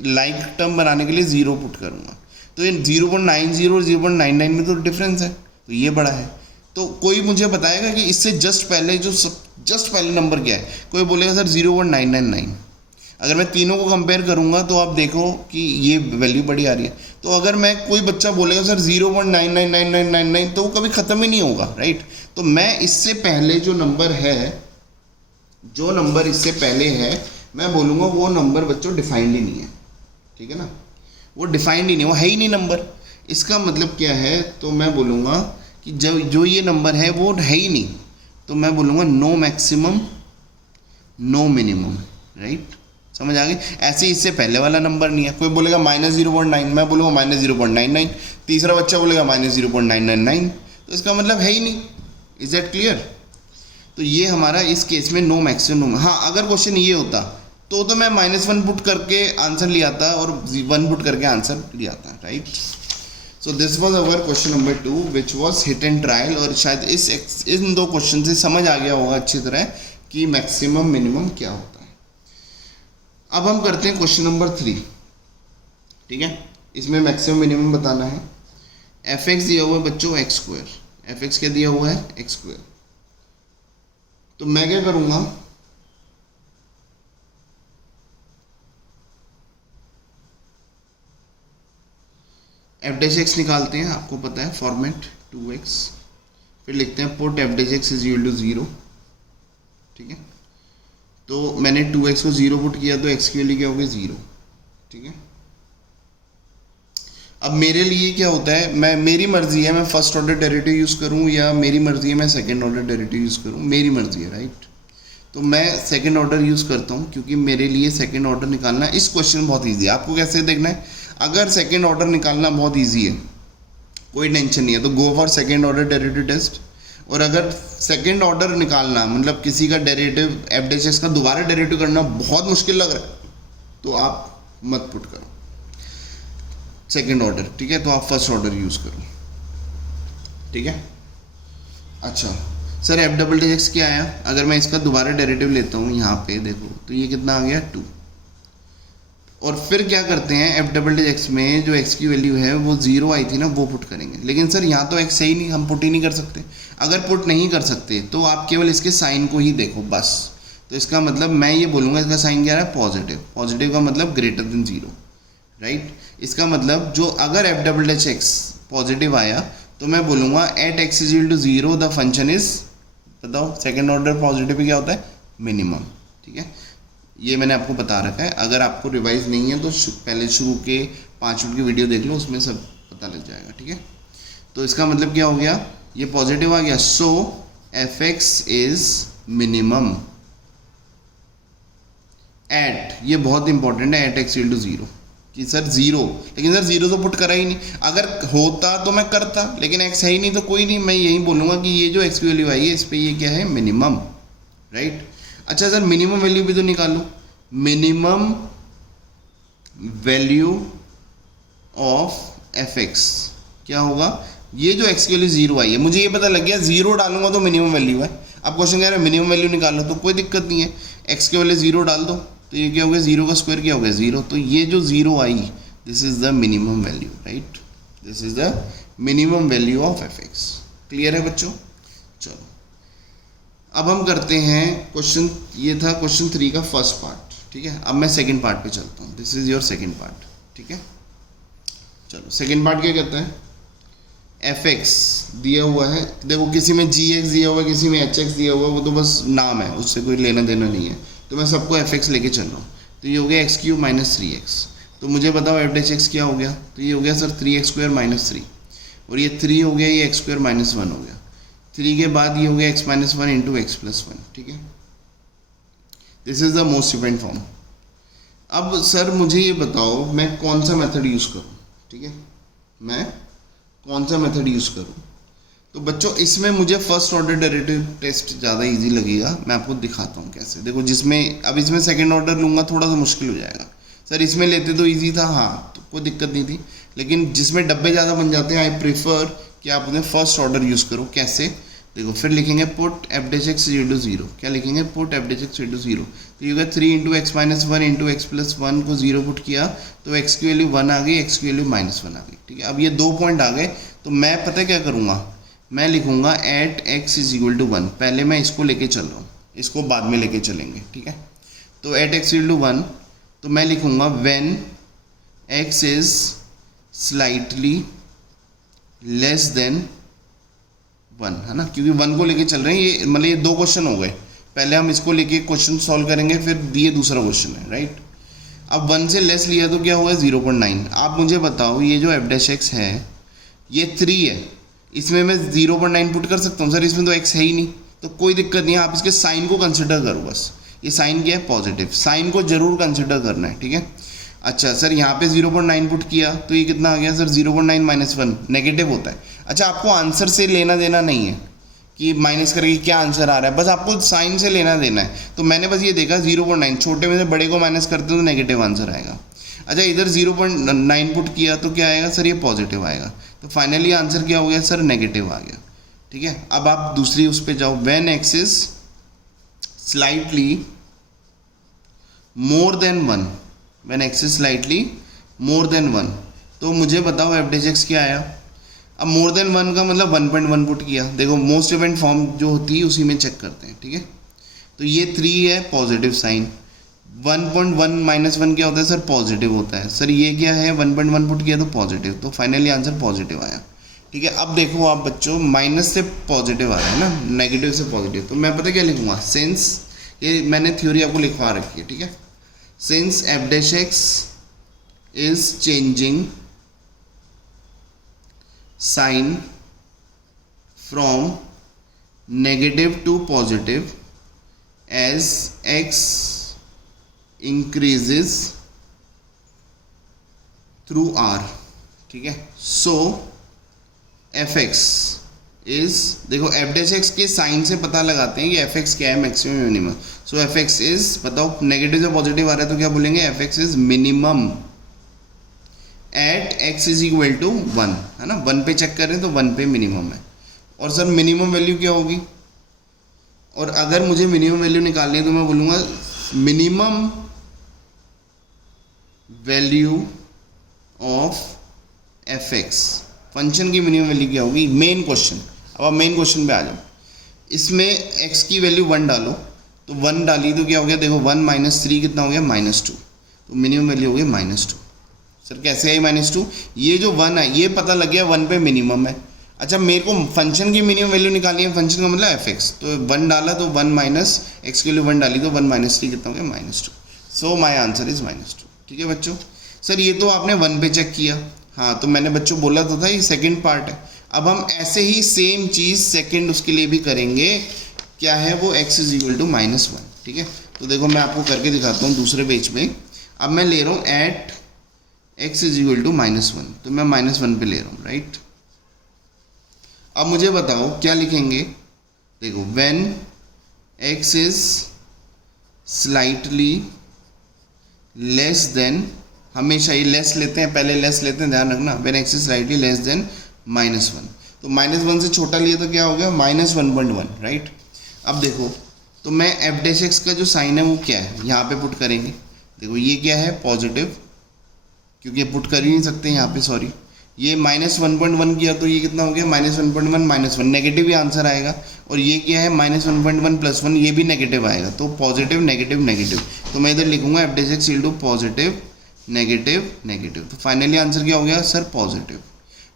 लाइक टर्म बनाने के लिए 0 पुट करूँगा, तो ये 0.90 और 0.99 में तो डिफरेंस है, तो ये बड़ा है। तो कोई मुझे बताएगा कि इससे जस्ट पहले जो जस्ट पहले नंबर क्या है। कोई बोलेगा सर 0.999, अगर मैं तीनों को कंपेयर करूंगा तो आप देखो कि ये वैल्यू बड़ी आ रही है। तो अगर मैं कोई बच्चा बोलेगा सर 0.999999 तो वो कभी ख़त्म ही नहीं होगा, राइट। तो मैं इससे पहले जो नंबर इससे पहले है, मैं बोलूँगा वो नंबर बच्चों डिफाइंड ही नहीं है, ठीक है ना, वो डिफाइंड ही नहीं, वो है ही नहीं नंबर। इसका मतलब क्या है, तो मैं बोलूँगा कि जो ये नंबर है वो है ही नहीं, तो मैं बोलूँगा no maximum no minimum, right. समझ आ गई। ऐसे इससे पहले वाला नंबर नहीं है। कोई बोलेगा -0.9, मैं बोलूँगा -0.99, तीसरा बच्चा बोलेगा -0.999, तो इसका मतलब है ही नहीं। Is that clear. तो ये हमारा इस केस में नो मैक्सिमम। हाँ, अगर क्वेश्चन ये होता तो मैं -1 पुट करके आंसर ले आता और 1 पुट करके आंसर ले आता, right. So this was our question number 2 which was hit and trial. और शायद इन दो क्वेश्चन से समझ आ गया होगा अच्छी तरह कि मैक्सिमम मिनिमम क्या होता है। अब हम करते हैं क्वेश्चन नंबर 3, ठीक है। इसमें मैक्सिमम मिनिमम बताना है। f(x) दिया हुआ है बच्चों x²। f(x) क्या दिया हुआ है x²। तो मैं क्या करूंगा, f(x) निकालते हैं। आपको पता है फॉर्मेट 2x, फिर लिखते हैं पुट f(x) = 0, ठीक है। तो मैंने 2x को 0 पुट किया तो x की वैल्यू क्या होगी 0, ठीक है। अब मेरे लिए क्या होता है, मेरी मर्जी है मैं फर्स्ट ऑर्डर डेरिवेटिव यूज़ करूं या मेरी मर्जी है मैं सेकंड ऑर्डर डेरिवेटिव यूज़ करूं, मेरी मर्जी है, राइट। तो मैं सेकंड ऑर्डर यूज़ करता हूं क्योंकि मेरे लिए सेकंड ऑर्डर निकालना इस क्वेश्चन बहुत ईजी है। आपको कैसे देखना है, अगर सेकंड ऑर्डर निकालना बहुत ईजी है, कोई टेंशन नहीं है, तो go for second order derivative test. और अगर सेकंड ऑर्डर निकालना मतलब किसी का डेरिवेटिव f(x) का दोबारा डेरिवेटिव करना बहुत मुश्किल लग रहा है तो आप मत पुट करो सेकंड ऑर्डर, ठीक है। तो आप फर्स्ट ऑर्डर यूज़ करो, ठीक है। अच्छा सर f(x) क्या आया, अगर मैं इसका दोबारा डेरिवेटिव लेता हूँ यहाँ पे देखो तो ये कितना आ गया 2। और फिर क्या करते हैं f(x) में जो x की वैल्यू है वो 0 आई थी ना, वो पुट करेंगे। लेकिन सर यहाँ तो x है ही नहीं, हम पुट ही नहीं कर सकते। अगर पुट नहीं कर सकते तो आप केवल इसके साइन को ही देखो बस। तो इसका मतलब मैं ये बोलूँगा इसका साइन क्या है पॉजिटिव। पॉजिटिव का मतलब ग्रेटर देन 0, राइट। इसका मतलब जो अगर f(x) पॉजिटिव आया तो मैं बोलूँगा @x = 0 द फंक्शन इज, बताओ सेकेंड ऑर्डर पॉजिटिव क्या होता है मिनिमम, ठीक है। ये मैंने आपको बता रखा है। अगर आपको रिवाइज नहीं है तो पहले शुरू के 5 मिनट की वीडियो देख लो, उसमें सब पता लग जाएगा, ठीक है। तो इसका मतलब क्या हो गया, ये पॉजिटिव आ गया, सो f(x) इज मिनिमम एट, ये बहुत इंपॉर्टेंट है, @x = 0 कि सर 0, लेकिन सर 0 तो पुट करा ही नहीं। अगर होता तो मैं करता, लेकिन x है ही नहीं तो कोई नहीं, मैं यही बोलूँगा कि ये जो x की वैल्यू आई है इस पर ये क्या है मिनिमम, राइट। अच्छा सर मिनिमम वैल्यू भी तो निकालो, मिनिमम वैल्यू ऑफ f(x) क्या होगा, ये जो x की वैल्यू 0 आई है, मुझे ये पता लग गया 0 डालूंगा तो मिनिमम वैल्यू है। अब क्वेश्चन कह रहा है मिनिमम वैल्यू निकालो, तो कोई दिक्कत नहीं है, x की वैल्यू 0 डाल दो, तो ये क्या हो गया 0 का स्क्वायर क्या हो गया 0। तो ये जो 0 I this is the minimum value, right, this is the minimum value of f(x). Clear है बच्चों। चलो अब हम करते हैं क्वेश्चन, ये था क्वेश्चन 3 का फर्स्ट पार्ट, ठीक है। अब मैं सेकंड पार्ट पे चलता हूँ, this is your second part, ठीक है। चलो सेकंड पार्ट क्या कहता है, f(x) दिया हुआ है, देखो किसी में gx दिया हुआ है, किसी में hx दिया हुआ है, वो तो बस नाम है, उससे कोई लेना देना नहीं है। तो मैं सबको f(x) लेके चल रहा हूँ, तो ये हो गया x³ - 3x। तो मुझे बताओ f(x) क्या हो गया, तो ये हो गया सर 3x² - 3, और ये 3 हो गया, ये x² - 1 हो गया। 3 के बाद ये हो गया x - 1 × x + 1, ठीक है। This is the most different form. अब सर मुझे ये बताओ मैं कौन सा मेथड यूज़ करूँ, ठीक है, मैं कौन सा मेथड यूज़ करूँ। तो बच्चों इसमें मुझे फर्स्ट ऑर्डर डेरिवेटिव टेस्ट ज़्यादा इजी लगेगा, मैं आपको दिखाता हूँ कैसे। देखो जिसमें अब इसमें सेकंड ऑर्डर लूँगा थोड़ा सा मुश्किल हो जाएगा। सर इसमें लेते तो इजी था, हाँ तो कोई दिक्कत नहीं थी, लेकिन जिसमें डब्बे ज़्यादा बन जाते हैं आई प्रीफर कि आप उन्हें फर्स्ट ऑर्डर यूज़ करो। कैसे, देखो फिर लिखेंगे पुट f(x) = 0, क्या लिखेंगे पुट f(x) = 0। तो ये होगा 3 × x - 1 × x + 1 को 0 पुट किया तो x की वैल्यू 1 आ गई, x की वैल्यू -1 आ गई, ठीक है। अब ये 2 पॉइंट आ गए, तो मैं पता क्या करूँगा, मैं लिखूँगा @x = 1। पहले मैं इसको लेके चल रहा हूँ, इसको बाद में लेके चलेंगे, ठीक है। तो एट एक्स इक्वल टू 1 तो मैं लिखूँगा when x is slightly less than 1, है ना, क्योंकि 1 को लेके चल रहे हैं। ये मतलब ये 2 क्वेश्चन हो गए, पहले हम इसको लेके क्वेश्चन सॉल्व करेंगे, फिर ये दूसरा क्वेश्चन है, राइट। अब 1 से लेस लिया तो क्या हुआ 0.9। आप मुझे बताओ ये जो एफ डैश एक्स है ये 3 है, इसमें मैं 0.9 पुट कर सकता हूँ सर, इसमें तो x है ही नहीं, तो कोई दिक्कत नहीं है। आप इसके साइन को कंसिडर करो बस। ये साइन क्या है, पॉजिटिव, साइन को जरूर कंसिडर करना है, ठीक है। अच्छा सर यहाँ पे 0.9 पुट किया तो ये कितना आ गया सर, 0.9 माइनस 1 नेगेटिव होता है। अच्छा आपको आंसर से लेना देना नहीं है कि माइनस करके क्या आंसर आ रहा है, बस आपको साइन से लेना देना है। तो मैंने बस ये देखा 0.9, छोटे में से बड़े को माइनस करते हो तो नेगेटिव आंसर आएगा। अच्छा इधर 0.9 पुट किया तो क्या आएगा सर, ये पॉजिटिव आएगा। तो फाइनली आंसर क्या हो गया सर, नेगेटिव आ गया, ठीक है। अब आप दूसरी उस पर जाओ, when x is slightly more than 1, when x is slightly more than 1, तो मुझे बताओ एफ डैश एक्स क्या आया। अब मोर देन 1 का मतलब 1.1 पुट किया, देखो मोस्ट इवेंट फॉर्म जो होती है उसी में चेक करते हैं, ठीक है। तो ये 3 है पॉजिटिव साइन, 1.1 माइनस 1 क्या होता है सर, पॉजिटिव होता है सर। ये क्या है 1.1 पुट किया तो पॉजिटिव, तो फाइनली आंसर पॉजिटिव आया, ठीक है। अब देखो आप बच्चों, माइनस से पॉजिटिव आ रहा है ना, नेगेटिव से पॉजिटिव, तो मैं पता क्या लिखूँगा, सिंस, ये मैंने थ्योरी आपको लिखवा रखी है, ठीक है। Since f dash x is changing sign from negative to positive as x increases through r, ठीक है। सो एफ एक्स इज, देखो एफ डैश एक्स के साइन से पता लगाते हैं कि एफ एक्स क्या है, maximum minimum. So F x is, बताओ नेगेटिव से पॉजिटिव आ रहा है तो क्या बोलेंगे, f x is minimum at x is equal to 1, है ना। 1 पे चेक करें तो 1 पे मिनिमम है। और सर मिनिमम वैल्यू क्या होगी, और अगर मुझे मिनिमम वैल्यू निकालनी है तो मैं बोलूँगा minimum value of F x, function की मिनिमम वैल्यू क्या होगी, मेन क्वेश्चन। अब आप मेन क्वेश्चन पे आ जाओ, इसमें x की वैल्यू 1 डालो, तो 1 डाली तो क्या हो गया, देखो 1 माइनस 3 कितना हो गया, -2, तो मिनिमम वैल्यू हो गई -2। सर कैसे आई -2, ये जो 1 है ये पता लग गया 1 पे मिनिमम है। अच्छा मेरे को फंक्शन की मिनिमम वैल्यू निकालनी है, फंक्शन का मतलब एफ एक्स, तो 1 डाला तो 1 माइनस एक्स के लिए 1 डाली तो 1 माइनस 3 कितना हो गया, -2। सो माई आंसर इज -2, ठीक है बच्चों। सर ये तो आपने 1 पे चेक किया, हाँ, तो मैंने बच्चों बोला तो था ये सेकंड पार्ट है। अब हम ऐसे ही सेम चीज़ सेकंड उसके लिए भी करेंगे, क्या है वो, x इज इक्वल टू -1, ठीक है। तो देखो मैं आपको करके दिखाता हूँ दूसरे पेज पे। अब मैं ले रहा हूँ at x is equal to -1, तो मैं -1 पे ले रहा हूँ, राइट। अब मुझे बताओ क्या लिखेंगे, देखो when x is slightly less than, हमेशा ये लेस लेते हैं, पहले लेस लेते हैं, ध्यान रखना, when x is slightly less than -1, तो -1 से छोटा लिए तो क्या हो गया, -1.1, राइट। अब देखो तो मैं एफ डैश एक्स का जो साइन है वो क्या है, यहाँ पे पुट करेंगे। देखो ये क्या है, पॉजिटिव, क्योंकि पुट कर ही नहीं सकते यहाँ पे, सॉरी। ये -1.1 किया तो ये कितना हो गया, -1.1 -1, नेगेटिव ही आंसर आएगा। और ये क्या है, -1.1 + 1, ये भी नेगेटिव आएगा, तो पॉजिटिव नेगेटिव नेगेटिव। तो मैं इधर लिखूंगा f dash x equal to positive negative negative, तो फाइनली आंसर क्या हो गया सर, पॉजिटिव।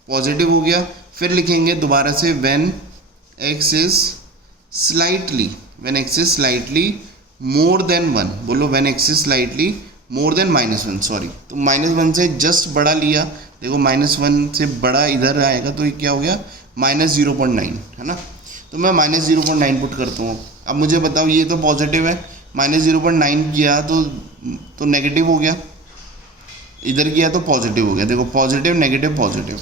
पॉजिटिव हो गया, फिर लिखेंगे दोबारा से when x is slightly, when x is slightly more than 1, बोलो when x is slightly more than -1, sorry, तो -1 से जस्ट बड़ा लिया, देखो -1 से बड़ा इधर आएगा तो ये क्या हो गया, -0.9, है ना। तो मैं -0.9 पुट करता हूँ। अब मुझे बताओ ये तो पॉजिटिव है, -0.9 किया तो नेगेटिव हो गया, इधर किया तो पॉजिटिव हो गया, देखो पॉजिटिव नेगेटिव पॉजिटिव,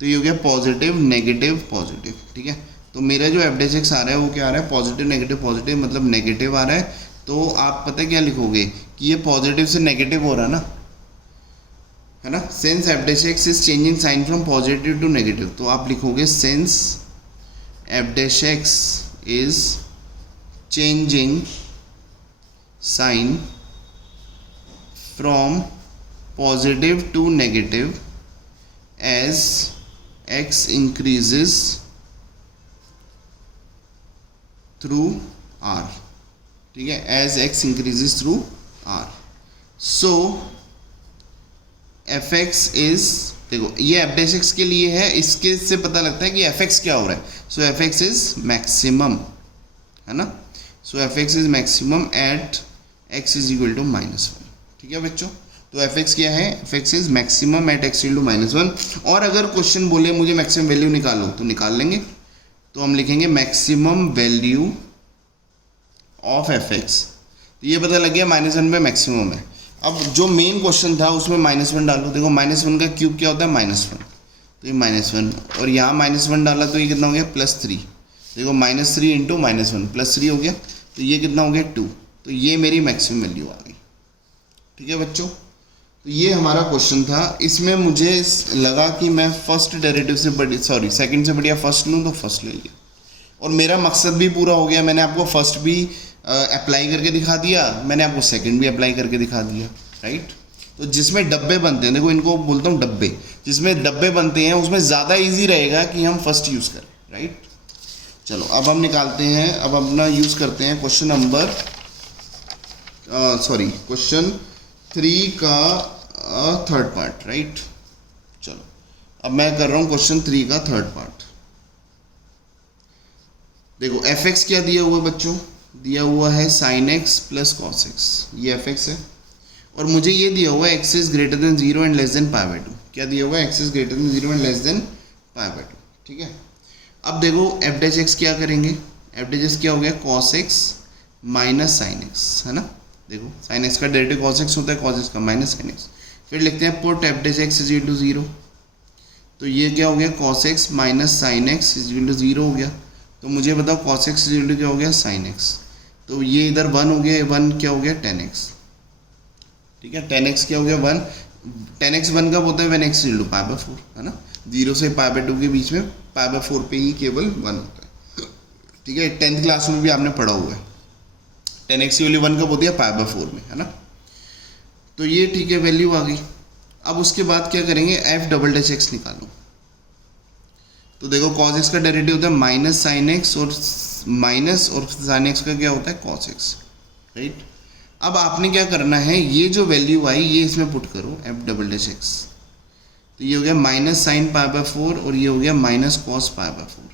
तो ये हो गया पॉजिटिव नेगेटिव पॉजिटिव, ठीक है। तो मेरा जो एफ डैश एक्स आ रहा है वो क्या आ रहा है, पॉजिटिव नेगेटिव पॉजिटिव, मतलब नेगेटिव आ रहा है। तो आप पता क्या लिखोगे कि ये पॉजिटिव से नेगेटिव हो रहा है ना, है ना। Since f dash x is changing sign from positive to negative, तो आप लिखोगे since f dash x is changing sign from positive to negative as x increases through R, ठीक है, as x increases through are. So F x is, देखो ये F dash x के लिए है, इसके से पता लगता है कि एफ एक्स क्या हो रहा है। So F x is maximum, है ना। So F x is maximum at x is equal to -1, ठीक है बच्चों। तो एफ एक्स क्या है, F x is maximum at X equal to -1। और अगर क्वेश्चन बोले मुझे मैक्सिमम वैल्यू निकालो तो निकाल लेंगे। तो हम लिखेंगे maximum value of F x. तो ये पता लग गया -1 पे मैक्सिमम है। अब जो मेन क्वेश्चन था उसमें -1 डालो। देखो -1 का क्यूब क्या होता है, -1, तो ये -1, और यहाँ -1 डाला तो ये कितना हो गया, +3। देखो -3 इंटू -1 +3 हो गया, तो ये कितना हो गया 2। तो ये मेरी मैक्सिमम वैल्यू आ गई, ठीक है बच्चों। तो ये हमारा क्वेश्चन था। इसमें मुझे लगा कि मैं फर्स्ट डेरिवेटिव से बड़ी, सॉरी सेकंड से बढ़िया फर्स्ट लूँ, तो फर्स्ट ले लिया और मेरा मकसद भी पूरा हो गया। मैंने आपको फर्स्ट भी अप्लाई करके दिखा दिया, मैंने आपको सेकंड भी अप्लाई करके दिखा दिया, राइट। तो जिसमें डब्बे बनते हैं, देखो इनको बोलता हूँ डब्बे, जिसमें डब्बे बनते हैं उसमें ज़्यादा इजी रहेगा कि हम फर्स्ट यूज़ करें, राइट। चलो अब हम निकालते हैं, अब अपना यूज़ करते हैं क्वेश्चन 3 का थर्ड पार्ट, राइट। चलो अब मैं कर रहा हूँ क्वेश्चन 3 का थर्ड पार्ट। देखो एफ एक्स क्या दिया हुआ बच्चों, दिया हुआ है sin x plus cos x, ये एफ एक्स है। और मुझे ये दिया हुआ है X is greater than 0 and less than π/2। क्या दिया हुआ है, X is greater than 0 and less than π/2, ठीक है। अब देखो एफ डैश एक्स क्या करेंगे, एफ डैश एक्स क्या हो गया, cos x minus sin x, है ना। देखो sin x का डेरिवेटिव cos x होता है, cos x का माइनस sin x। फिर लिखते हैं put f dash x is equal to 0। तो ये क्या हो गया, cos x minus sin x is equal to 0 हो गया। तो मुझे बताओ cos x is equal to क्या हो गया, sin x। तो ये इधर 1 हो गया, 1 क्या हो गया, tan x, ठीक है। tan x क्या हो गया 1, tan x 1 कब होता है, when x इज π/4, है ना। 0 से π/2 के बीच में π/4 पे ही केवल 1 होता है, ठीक है। 10th क्लास में भी आपने पढ़ा हुआ है, tan x की वैल्यू 1 कब होती है, π/4 में, है ना। तो ये ठीक है, वैल्यू आ गई। अब उसके बाद क्या करेंगे, एफ डबल डैश एक्स निकालो। तो देखो cos x का डेरिवेटिव होता है माइनस sin x, और माइनस और sin x का क्या होता है, cos x, राइट। अब आपने क्या करना है, ये जो वैल्यू आई ये इसमें पुट करो, एफ डबल डैश एक्स। तो ये हो गया माइनस sin π/4 और ये हो गया माइनस cos π/4।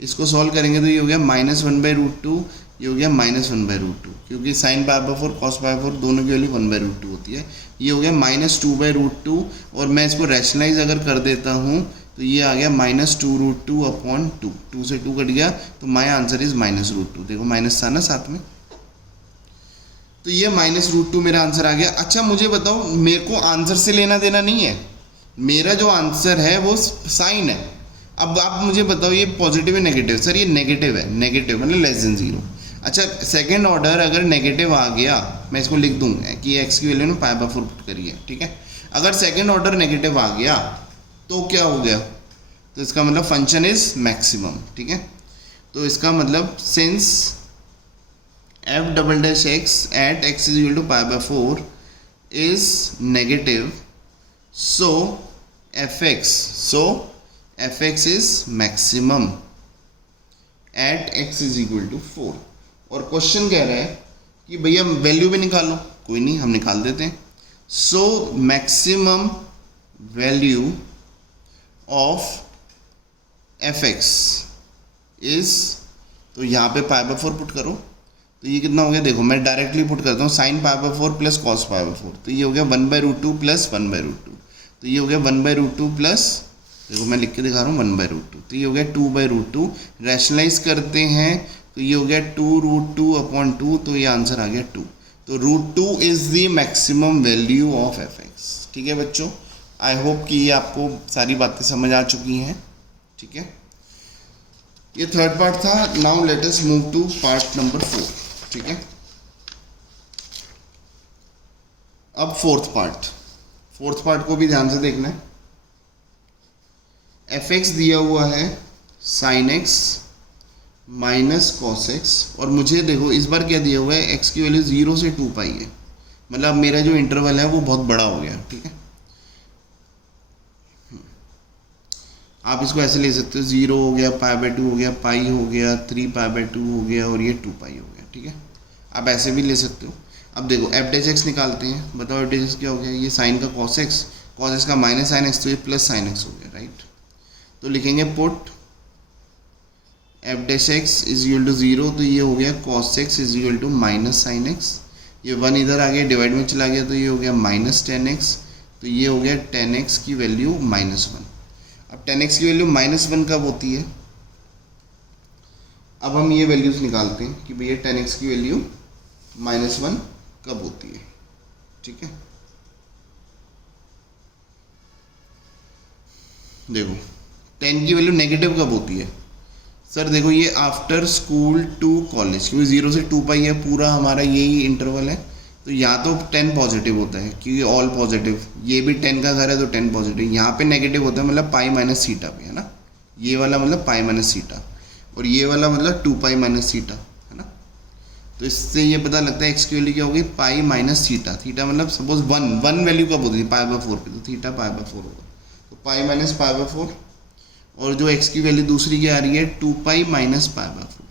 इसको सॉल्व करेंगे तो ये हो गया -1/√2, ये हो गया -1/√2, क्योंकि sin π/4 cos π/4 दोनों की वैल्यू 1/√2 होती है। ये हो गया -2/√2, और मैं इसको रैशनलाइज अगर कर देता हूँ तो ये आ गया -2√2/2, 2 से 2 कट गया, तो माई आंसर इज -√2। देखो माइनस था ना साथ में, तो ये -√2 मेरा आंसर आ गया। अच्छा मुझे बताओ, मेरे को आंसर से लेना देना नहीं है, मेरा जो आंसर है वो साइन है। अब आप मुझे बताओ ये पॉजिटिव है नेगेटिव, सर ये नेगेटिव है, नेगेटिव मतलब लेस देन 0। अच्छा सेकेंड ऑर्डर अगर नेगेटिव आ गया, मैं इसको लिख दूंगा कि एक्स की वैल्यू ने π/4 पुट करी है, ठीक है। अगर सेकेंड ऑर्डर नेगेटिव आ गया तो क्या हो गया, तो इसका मतलब फंक्शन इज मैक्सिमम, ठीक है। तो इसका मतलब since F double dash X at x is equal to π/4 is negative, so F x is maximum at x is equal to 4। और क्वेश्चन कह रहा है कि भैया वैल्यू भी निकालो, कोई नहीं हम निकाल देते हैं। So maximum value of F x is, तो यहाँ पे π/4 पुट करो, तो ये कितना हो गया, देखो मैं डायरेक्टली पुट करता हूँ sin π/4 प्लस cos π/4, तो ये हो गया 1/√2 प्लस 1/√2, तो ये हो गया 1/√2 प्लस, देखो मैं लिख के दिखा रहा हूँ 1/√2, तो ये हो गया 2/√2। रैशनलाइज करते हैं तो ये हो गया 2√2/2, तो ये आंसर आ गया 2। तो √2 is the maximum value of F x, ठीक है बच्चों। आई होप कि ये आपको सारी बातें समझ आ चुकी हैं, ठीक है। ये थर्ड पार्ट था। Now let us move to part number 4, ठीक है। अब फोर्थ पार्ट को भी ध्यान से देखना है। एफ एक्स दिया हुआ है sin x minus cos x, और मुझे देखो इस बार क्या दिया हुआ है, x की वैल्यू 0 से 2π है, मतलब मेरा जो इंटरवल है वो बहुत बड़ा हो गया, ठीक है। आप इसको ऐसे ले सकते हो, 0 हो गया, π/2 हो गया, पाई हो गया, 3π/2 हो गया, और ये 2π हो गया, ठीक है, आप ऐसे भी ले सकते हो। अब देखो एफ डैश एक्स निकालते हैं, बताओ एफ डैश एक्स क्या हो गया, ये साइन का कॉस एक्स, कॉस एक्स का माइनस साइन एक्स, तो ये प्लस साइन एक्स हो गया, राइट। तो लिखेंगे put f dash x is equal to 0, तो ये हो गया cos x is equal to minus sine x, ये 1 इधर आ गया डिवाइड में चला गया, तो ये हो गया माइनस टेन एक्स, तो ये हो गया टेन एक्स की वैल्यू -1। अब टेन एक्स की वैल्यू -1 कब होती है, अब हम ये वैल्यूज़ निकालते हैं कि भैया टेन एक्स की वैल्यू -1 कब होती है, ठीक है। देखो 10 की वैल्यू नेगेटिव कब होती है, सर देखो ये आफ्टर स्कूल टू कॉलेज, क्योंकि 0 से 2 पाई है पूरा हमारा यही इंटरवल है, तो यहाँ तो 10 पॉजिटिव होता है क्योंकि ऑल पॉजिटिव, ये भी 10 का घर है तो 10 पॉजिटिव, यहाँ पे नेगेटिव होता है मतलब पाई माइनस सीटा पे, है ना, ये वाला मतलब पाई माइनस सीटा, और ये वाला मतलब 2 पाई माइनस सीटा, है ना। तो इससे ये पता लगता है एक्स की वैल्यू क्या होगी, पाई माइनस सीटा, थीटा मतलब सपोज 1 वैल्यू कब होती है पाई/4 पे, तो थीटा पाई/4 होगा, तो पाई माइनस पाई/4, और जो x की वैल्यू दूसरी क्या आ रही है 2 पाई माइनस पाई/4,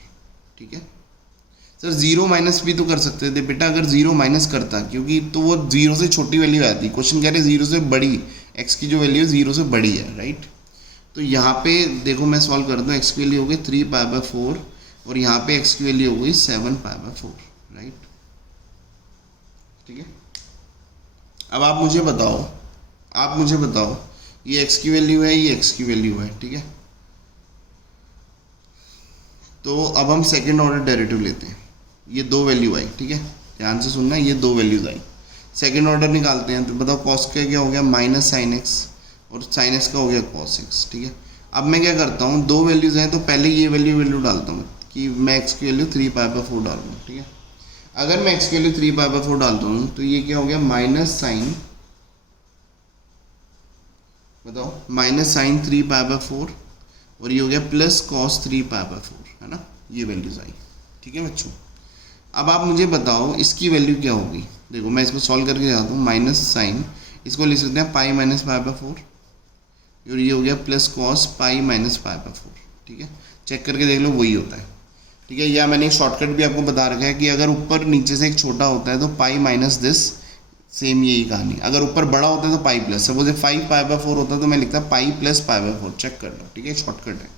ठीक है। सर 0 माइनस भी तो कर सकते थे बेटा, अगर 0 माइनस करता, क्योंकि तो वो 0 से छोटी वैल्यू आती, क्वेश्चन कह रहे 0 से बड़ी, x की जो वैल्यू है 0 से बड़ी है, राइट। तो यहाँ पे देखो मैं सॉल्व कर दूँ, x की वैल्यू हो गई 3 पाई/4 और यहाँ पे x की वैल्यू हो गई 7 पाई/4, राइट, ठीक है। अब आप मुझे बताओ ये x की वैल्यू है, ये x की वैल्यू है, ठीक है। तो अब हम सेकेंड ऑर्डर डेरिवेटिव लेते हैं, ये 2 वैल्यू आई, ठीक है, ध्यान से सुनना, ये 2 वैल्यूज आई, सेकेंड ऑर्डर निकालते हैं, तो बताओ कॉस का क्या हो गया माइनस साइन एक्स और साइन एक्स का हो गया कॉस एक्स, ठीक है। अब मैं क्या करता हूँ, 2 वैल्यूज हैं तो पहले ये वैल्यू डालता हूँ कि मैं x की वैल्यू 3 पाई/4 डाल दूँ, ठीक है। अगर मैं x की वैल्यू 3 पाई/4 डालता हूँ तो ये क्या हो गया माइनस साइन, बताओ माइनस साइन 3 पाई/4 और ये हो गया प्लस कॉस 3 पाई/4, है ना, ये वैल्यूज आई, ठीक है बच्चों। अब आप मुझे बताओ इसकी वैल्यू क्या होगी, देखो मैं इसको सॉल्व करके जाता हूँ, माइनस साइन इसको लिख सकते हैं पाई माइनस पाई/4 और ये हो गया प्लस कॉस पाई माइनस पाई/4, ठीक है, चेक करके देख लो वही होता है, ठीक है। या मैंने एक शॉर्टकट भी आपको बता रखा है कि अगर ऊपर नीचे से एक छोटा होता है तो पाई माइनस दिस, सेम यही कहानी, अगर ऊपर बड़ा होता है तो पाई प्लस, सपोज 5 पाई/4 होता है तो मैं लिखता पाई प्लस पाई/4, चेक कर लो, ठीक है, शॉर्टकट है।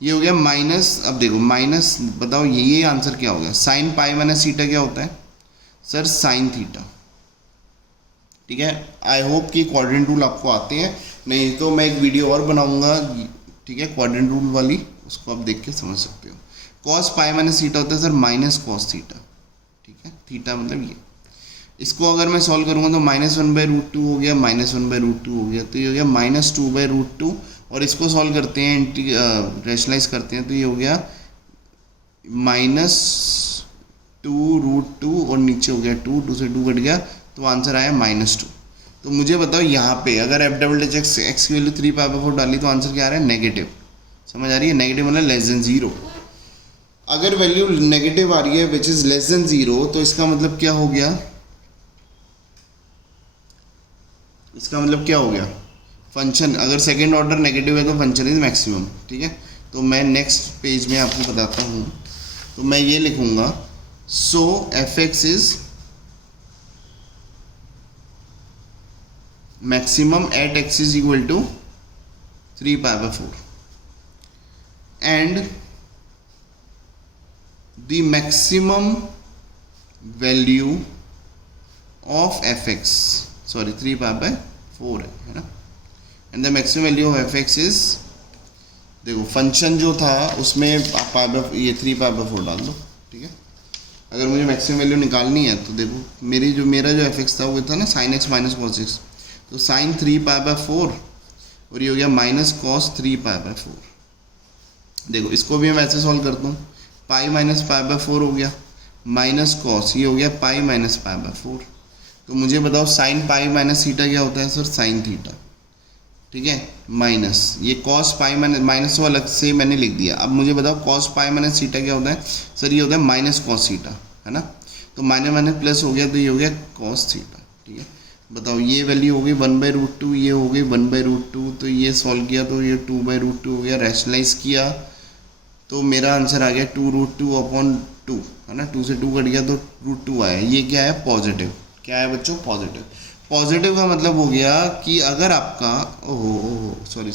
ये हो गया माइनस, अब देखो माइनस, बताओ ये आंसर क्या हो गया, साइन पाई माइनस थीटा क्या होता है सर, साइन थीटा, ठीक है। आई होप कि क्वाड्रेंट रूल आपको आते हैं, नहीं तो मैं एक वीडियो और बनाऊंगा, ठीक है, क्वाड्रेंट रूल वाली, उसको आप देख के समझ सकते हो। कॉस पाई माइनस थीटा होता है सर माइनस कॉस थीटा, ठीक है, थीटा मतलब ये, इसको अगर मैं सॉल्व करूँगा तो -1/√2 हो गया, -1/√2 हो गया, तो ये हो गया -2/√2, और इसको सॉल्व करते हैं रेशनलाइज करते हैं तो ये हो गया -2√2 और नीचे हो गया 2 से 2 कट गया, तो आंसर आया -2। तो मुझे बताओ यहाँ पे अगर एफ डबल डैश एक्स की वैल्यू 3 पाई/4 डाली तो आंसर क्या आ रहा है, नेगेटिव, समझ आ रही है, नेगेटिव मतलब लेस देन 0। अगर वैल्यू नेगेटिव आ रही है विच इज़ लेस देन 0, तो इसका मतलब क्या हो गया, इसका मतलब क्या हो गया, फंक्शन अगर सेकेंड ऑर्डर नेगेटिव है तो फंक्शन इज मैक्सिमम, ठीक है। तो मैं नेक्स्ट पेज में आपको बताता हूँ, तो मैं ये लिखूँगा, so F x is maximum at x is equal to 3 पाई/4 and the maximum value of F X, sorry 3 पाई/4 है ना, and the maximum value of F x is, देखो फंक्शन जो था उसमें आप ये 3 पाई/4 डाल दो, ठीक है। अगर मुझे मैक्सिमम वैल्यू निकालनी है तो देखो मेरा जो एफ एक्स था वो था ना sine x minus cos x, तो साइन 3 पाई/4 और ये हो गया माइनस कॉस 3 पाई/4। देखो इसको भी मैं ऐसे सॉल्व करता हूँ, पाई माइनस पाई/4 हो गया, माइनस कॉस ये हो गया पाई माइनस पाई/4। तो मुझे बताओ साइन पाई माइनस थीटा क्या होता है सर, साइन थीटा, ठीक है, माइनस ये कॉस पाई माइनस तो अलग से मैंने लिख दिया। अब मुझे बताओ कॉस पाई माइनस थीटा क्या होता है सर, ये होता है माइनस कॉस थीटा, है ना, तो माइनस माइनस प्लस हो गया तो ये हो गया कॉस थीटा, ठीक है। बताओ ये वैल्यू हो गई 1/√2, ये हो गई 1/√2, तो ये सॉल्व किया तो ये 2/√2 हो गया, रैशनलाइज किया तो मेरा आंसर आ गया 2√2 अपॉन 2 है ना, 2 से 2 कट गया तो √2 आया। ये क्या है? पॉजिटिव। क्या है बच्चों? पॉजिटिव। पॉजिटिव का मतलब हो गया कि अगर आपका ओहो सॉरी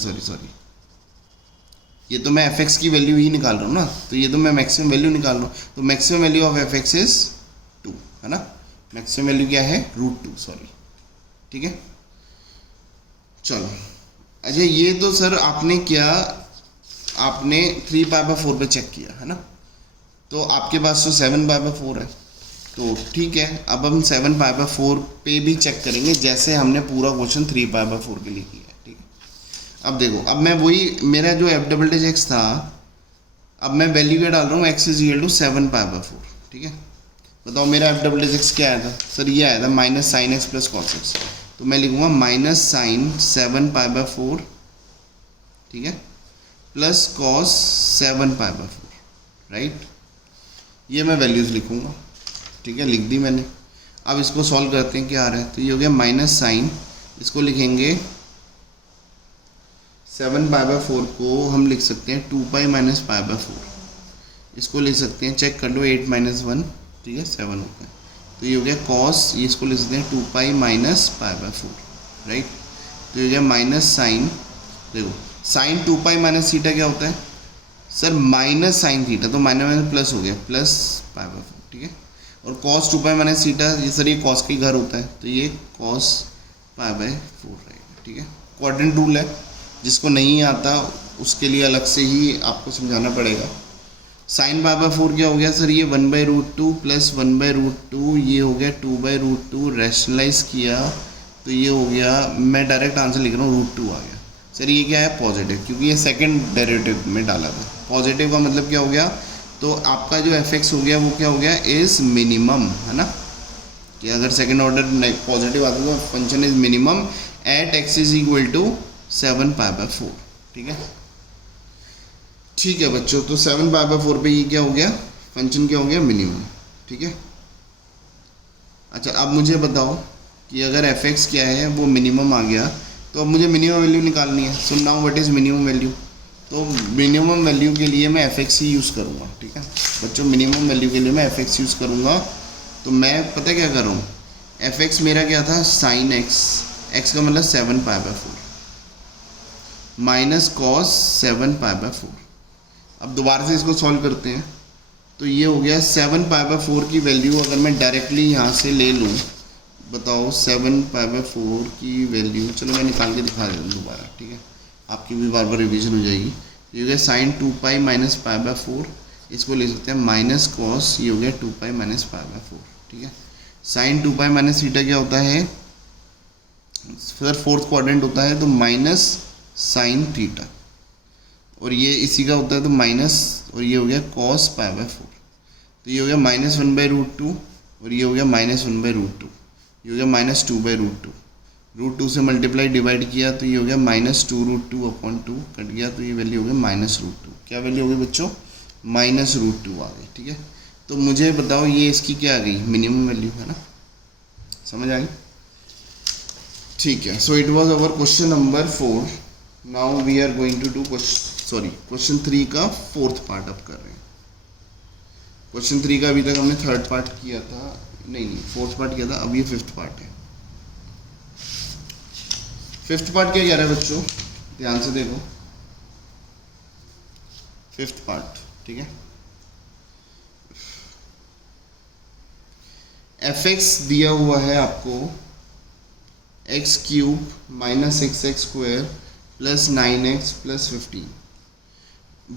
ये तो मैं एफ की वैल्यू ही निकाल रहा हूँ ना, तो ये तो मैं मैक्सिमम वैल्यू निकाल रहा हूँ, तो maximum value of F x is 2 है ना। मैक्सिमम वैल्यू क्या है? √2 सॉरी, ठीक है। चलो अच्छा, ये तो सर आपने क्या, आपने 3π/4 पे चेक किया है ना, तो आपके पास तो 7π/4 है, तो ठीक है। अब हम 7π/4 पे भी चेक करेंगे जैसे हमने पूरा क्वेश्चन 3π/4 के लिए किया है, ठीक है। अब देखो, अब मैं वही मेरा जो f∬x था, अब मैं वैल्यू क्या डाल रहा हूँ? x = 7π/4, ठीक है। बताओ मेरा f∬x क्या आया था? सर ये आया था -sin x + cos x, तो मैं लिखूँगा -sin 7π/4, ठीक है, प्लस cos 7π/4, राइट। ये मैं वैल्यूज़ लिखूँगा, ठीक है, लिख दी मैंने। अब इसको सॉल्व करते हैं, क्या आ रहा है? तो ये हो गया -sin, इसको लिखेंगे 7π/4 को हम लिख सकते हैं 2π - π/4, इसको लिख सकते हैं, चेक कर लो, 8 - 1, ठीक है, 7 होता है। तो ये हो गया cos, ये इसको लिख सकते हैं 2π - π/4, राइट। तो ये हो गया -sin, देखो sin 2π - थीटा क्या होता है सर? -sin थीटा, तो माइनस प्लस हो गया, प्लस π/4, ठीक है। और cos 2π - थीटा, ये सर ये cos के घर होता है, तो ये cos π/4 रहेगा, ठीक है। क्वाड्रेंट रूल है, जिसको नहीं आता उसके लिए अलग से ही आपको समझाना पड़ेगा। sin π/4 क्या हो गया सर? ये 1/√2 प्लस 1/√2, ये हो गया 2/√2, रैशनलाइज किया तो ये हो गया, मैं डायरेक्ट आंसर लिख रहा हूँ, √2 आ गया। सर ये क्या है? पॉजिटिव, क्योंकि ये सेकंड डेरिवेटिव में डाला था। पॉजिटिव का मतलब क्या हो गया? तो आपका जो f(x) हो गया वो क्या हो गया? इज़ मिनिमम, है ना, कि अगर सेकंड ऑर्डर पॉजिटिव आता तो function is minimum at x = 7π/4, ठीक है। ठीक है बच्चों, तो 7π/4 पे ये क्या हो गया? फंक्शन क्या हो गया? मिनिमम, ठीक है। अच्छा, अब मुझे बताओ कि अगर f(x) क्या है वो मिनिमम आ गया, तो अब मुझे मिनिमम वैल्यू निकालनी है। So now what is minimum value? तो मिनिमम वैल्यू के लिए मैं f(x) ही यूज़ करूँगा, ठीक है बच्चों। मिनिमम वैल्यू के लिए मैं f(x) यूज़ करूँगा, तो मैं पता क्या कर रहा हूँ? f(x) मेरा क्या था? sin x, x का मतलब 7π/4 माइनस cos 7π/4। अब दोबारा से इसको सॉल्व करते हैं, तो ये हो गया 7π/4 की वैल्यू अगर मैं डायरेक्टली यहाँ से ले लूँ, बताओ 7π/4 की वैल्यू, चलो मैं निकाल के दिखा देता हूँ दोबारा, ठीक है, आपकी भी बार बार रिवीजन हो जाएगी। ये हो गया sin 2π - π/4, इसको ले सकते हैं माइनस cos, ये हो गया 2π - π/4, ठीक है। sin 2π - थीटा क्या होता है सर? फोर्थ क्वाड्रेंट होता है, तो माइनस sin थीटा, और ये इसी का होता है तो माइनस, और ये हो गया cos π/4, तो ये हो गया -1/√2, और ये हो गया -1/√2, ये हो गया -2/√2, √2 से मल्टीप्लाई डिवाइड किया तो ये हो गया -2√2/2 कट गया, तो ये वैल्यू हो गया -√2। क्या वैल्यू हो गई बच्चों? -√2 आ गई, ठीक है। तो मुझे बताओ ये इसकी क्या आ गई? मिनिमम वैल्यू, है ना, समझ आ गई? ठीक है, so it was our question number 4। Now we are going to do question 3 का फोर्थ पार्ट अब कर रहे हैं। क्वेश्चन 3 का अभी तक हमने थर्ड पार्ट किया था, नहीं फोर्थ पार्ट किया था, अब ये फिफ्थ पार्ट है। फिफ्थ पार्ट क्या कह रहा है बच्चों? ध्यान से देखो, फिफ्थ पार्ट, ठीक है। f(x) दिया हुआ है आपको x³ - xx² + 9x + 15।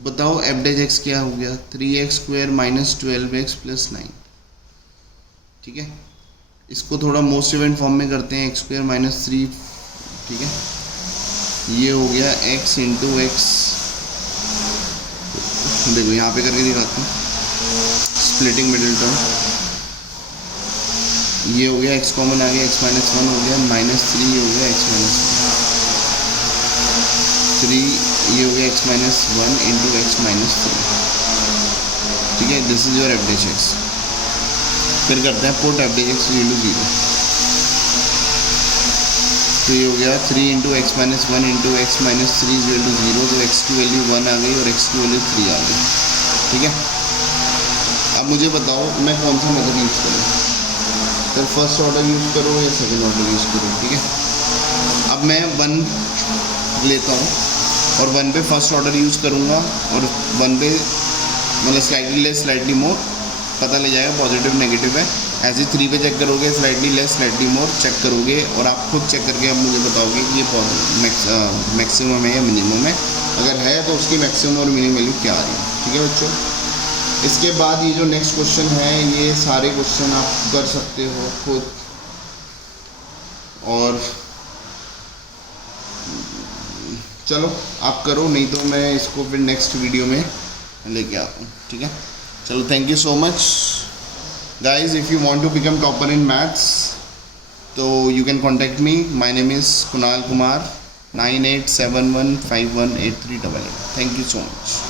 बताओ f'(x) क्या हो गया? 3x² - 12x + 9, ठीक है। इसको थोड़ा मोस्ट इवेंट फॉर्म में करते हैं, x² - 3, ठीक है। ये हो गया x × x, देखो यहाँ पे करके दिखाता हूँ, स्प्लिटिंग मिडिल टर्म। ये हो गया x कॉमन आ गया, x - 1 हो गया, -3 हो गया, x - 3, ये हो गया x - 1 × x - 3, ठीक है। This is your f'(x). फिर करते हैं पुट f'(x) = 0, तो ये हो गया 3 × x - 1 × x - 3 = 0, तो x की वैल्यू 1 आ गई और x की वैल्यू 3 आ गई, ठीक है। अब मुझे बताओ मैं कौन सा मेथड यूज़ करूँ, सर फर्स्ट ऑर्डर यूज़ करो या सेकंड ऑर्डर यूज़ करो, ठीक है। अब मैं 1 लेता हूँ और 1 पे फर्स्ट ऑर्डर यूज़ करूँगा और 1 पे मतलब स्लाइटली लेस स्लाइटली मोर पता ले जाएगा पॉजिटिव नेगेटिव है। ऐसे 3 पे चेक करोगे, slightly less slightly more check करोगे और आप खुद चेक करके अब मुझे बताओगे कि ये मैक्सिमम है या मिनिमम है। अगर है तो उसकी मैक्सिमम और मिनिमम वैल्यू क्या आ रही है, ठीक है बच्चों। इसके बाद ये जो नेक्स्ट क्वेश्चन है, ये सारे क्वेश्चन आप कर सकते हो खुद, और चलो आप करो, नहीं तो मैं इसको फिर नेक्स्ट वीडियो में लेके आता हूँ, ठीक है। चलो thank you so much guys. If you want to become topper in maths तो you can contact me. My name is Kunal Kumar, 9871518388। Thank you so much.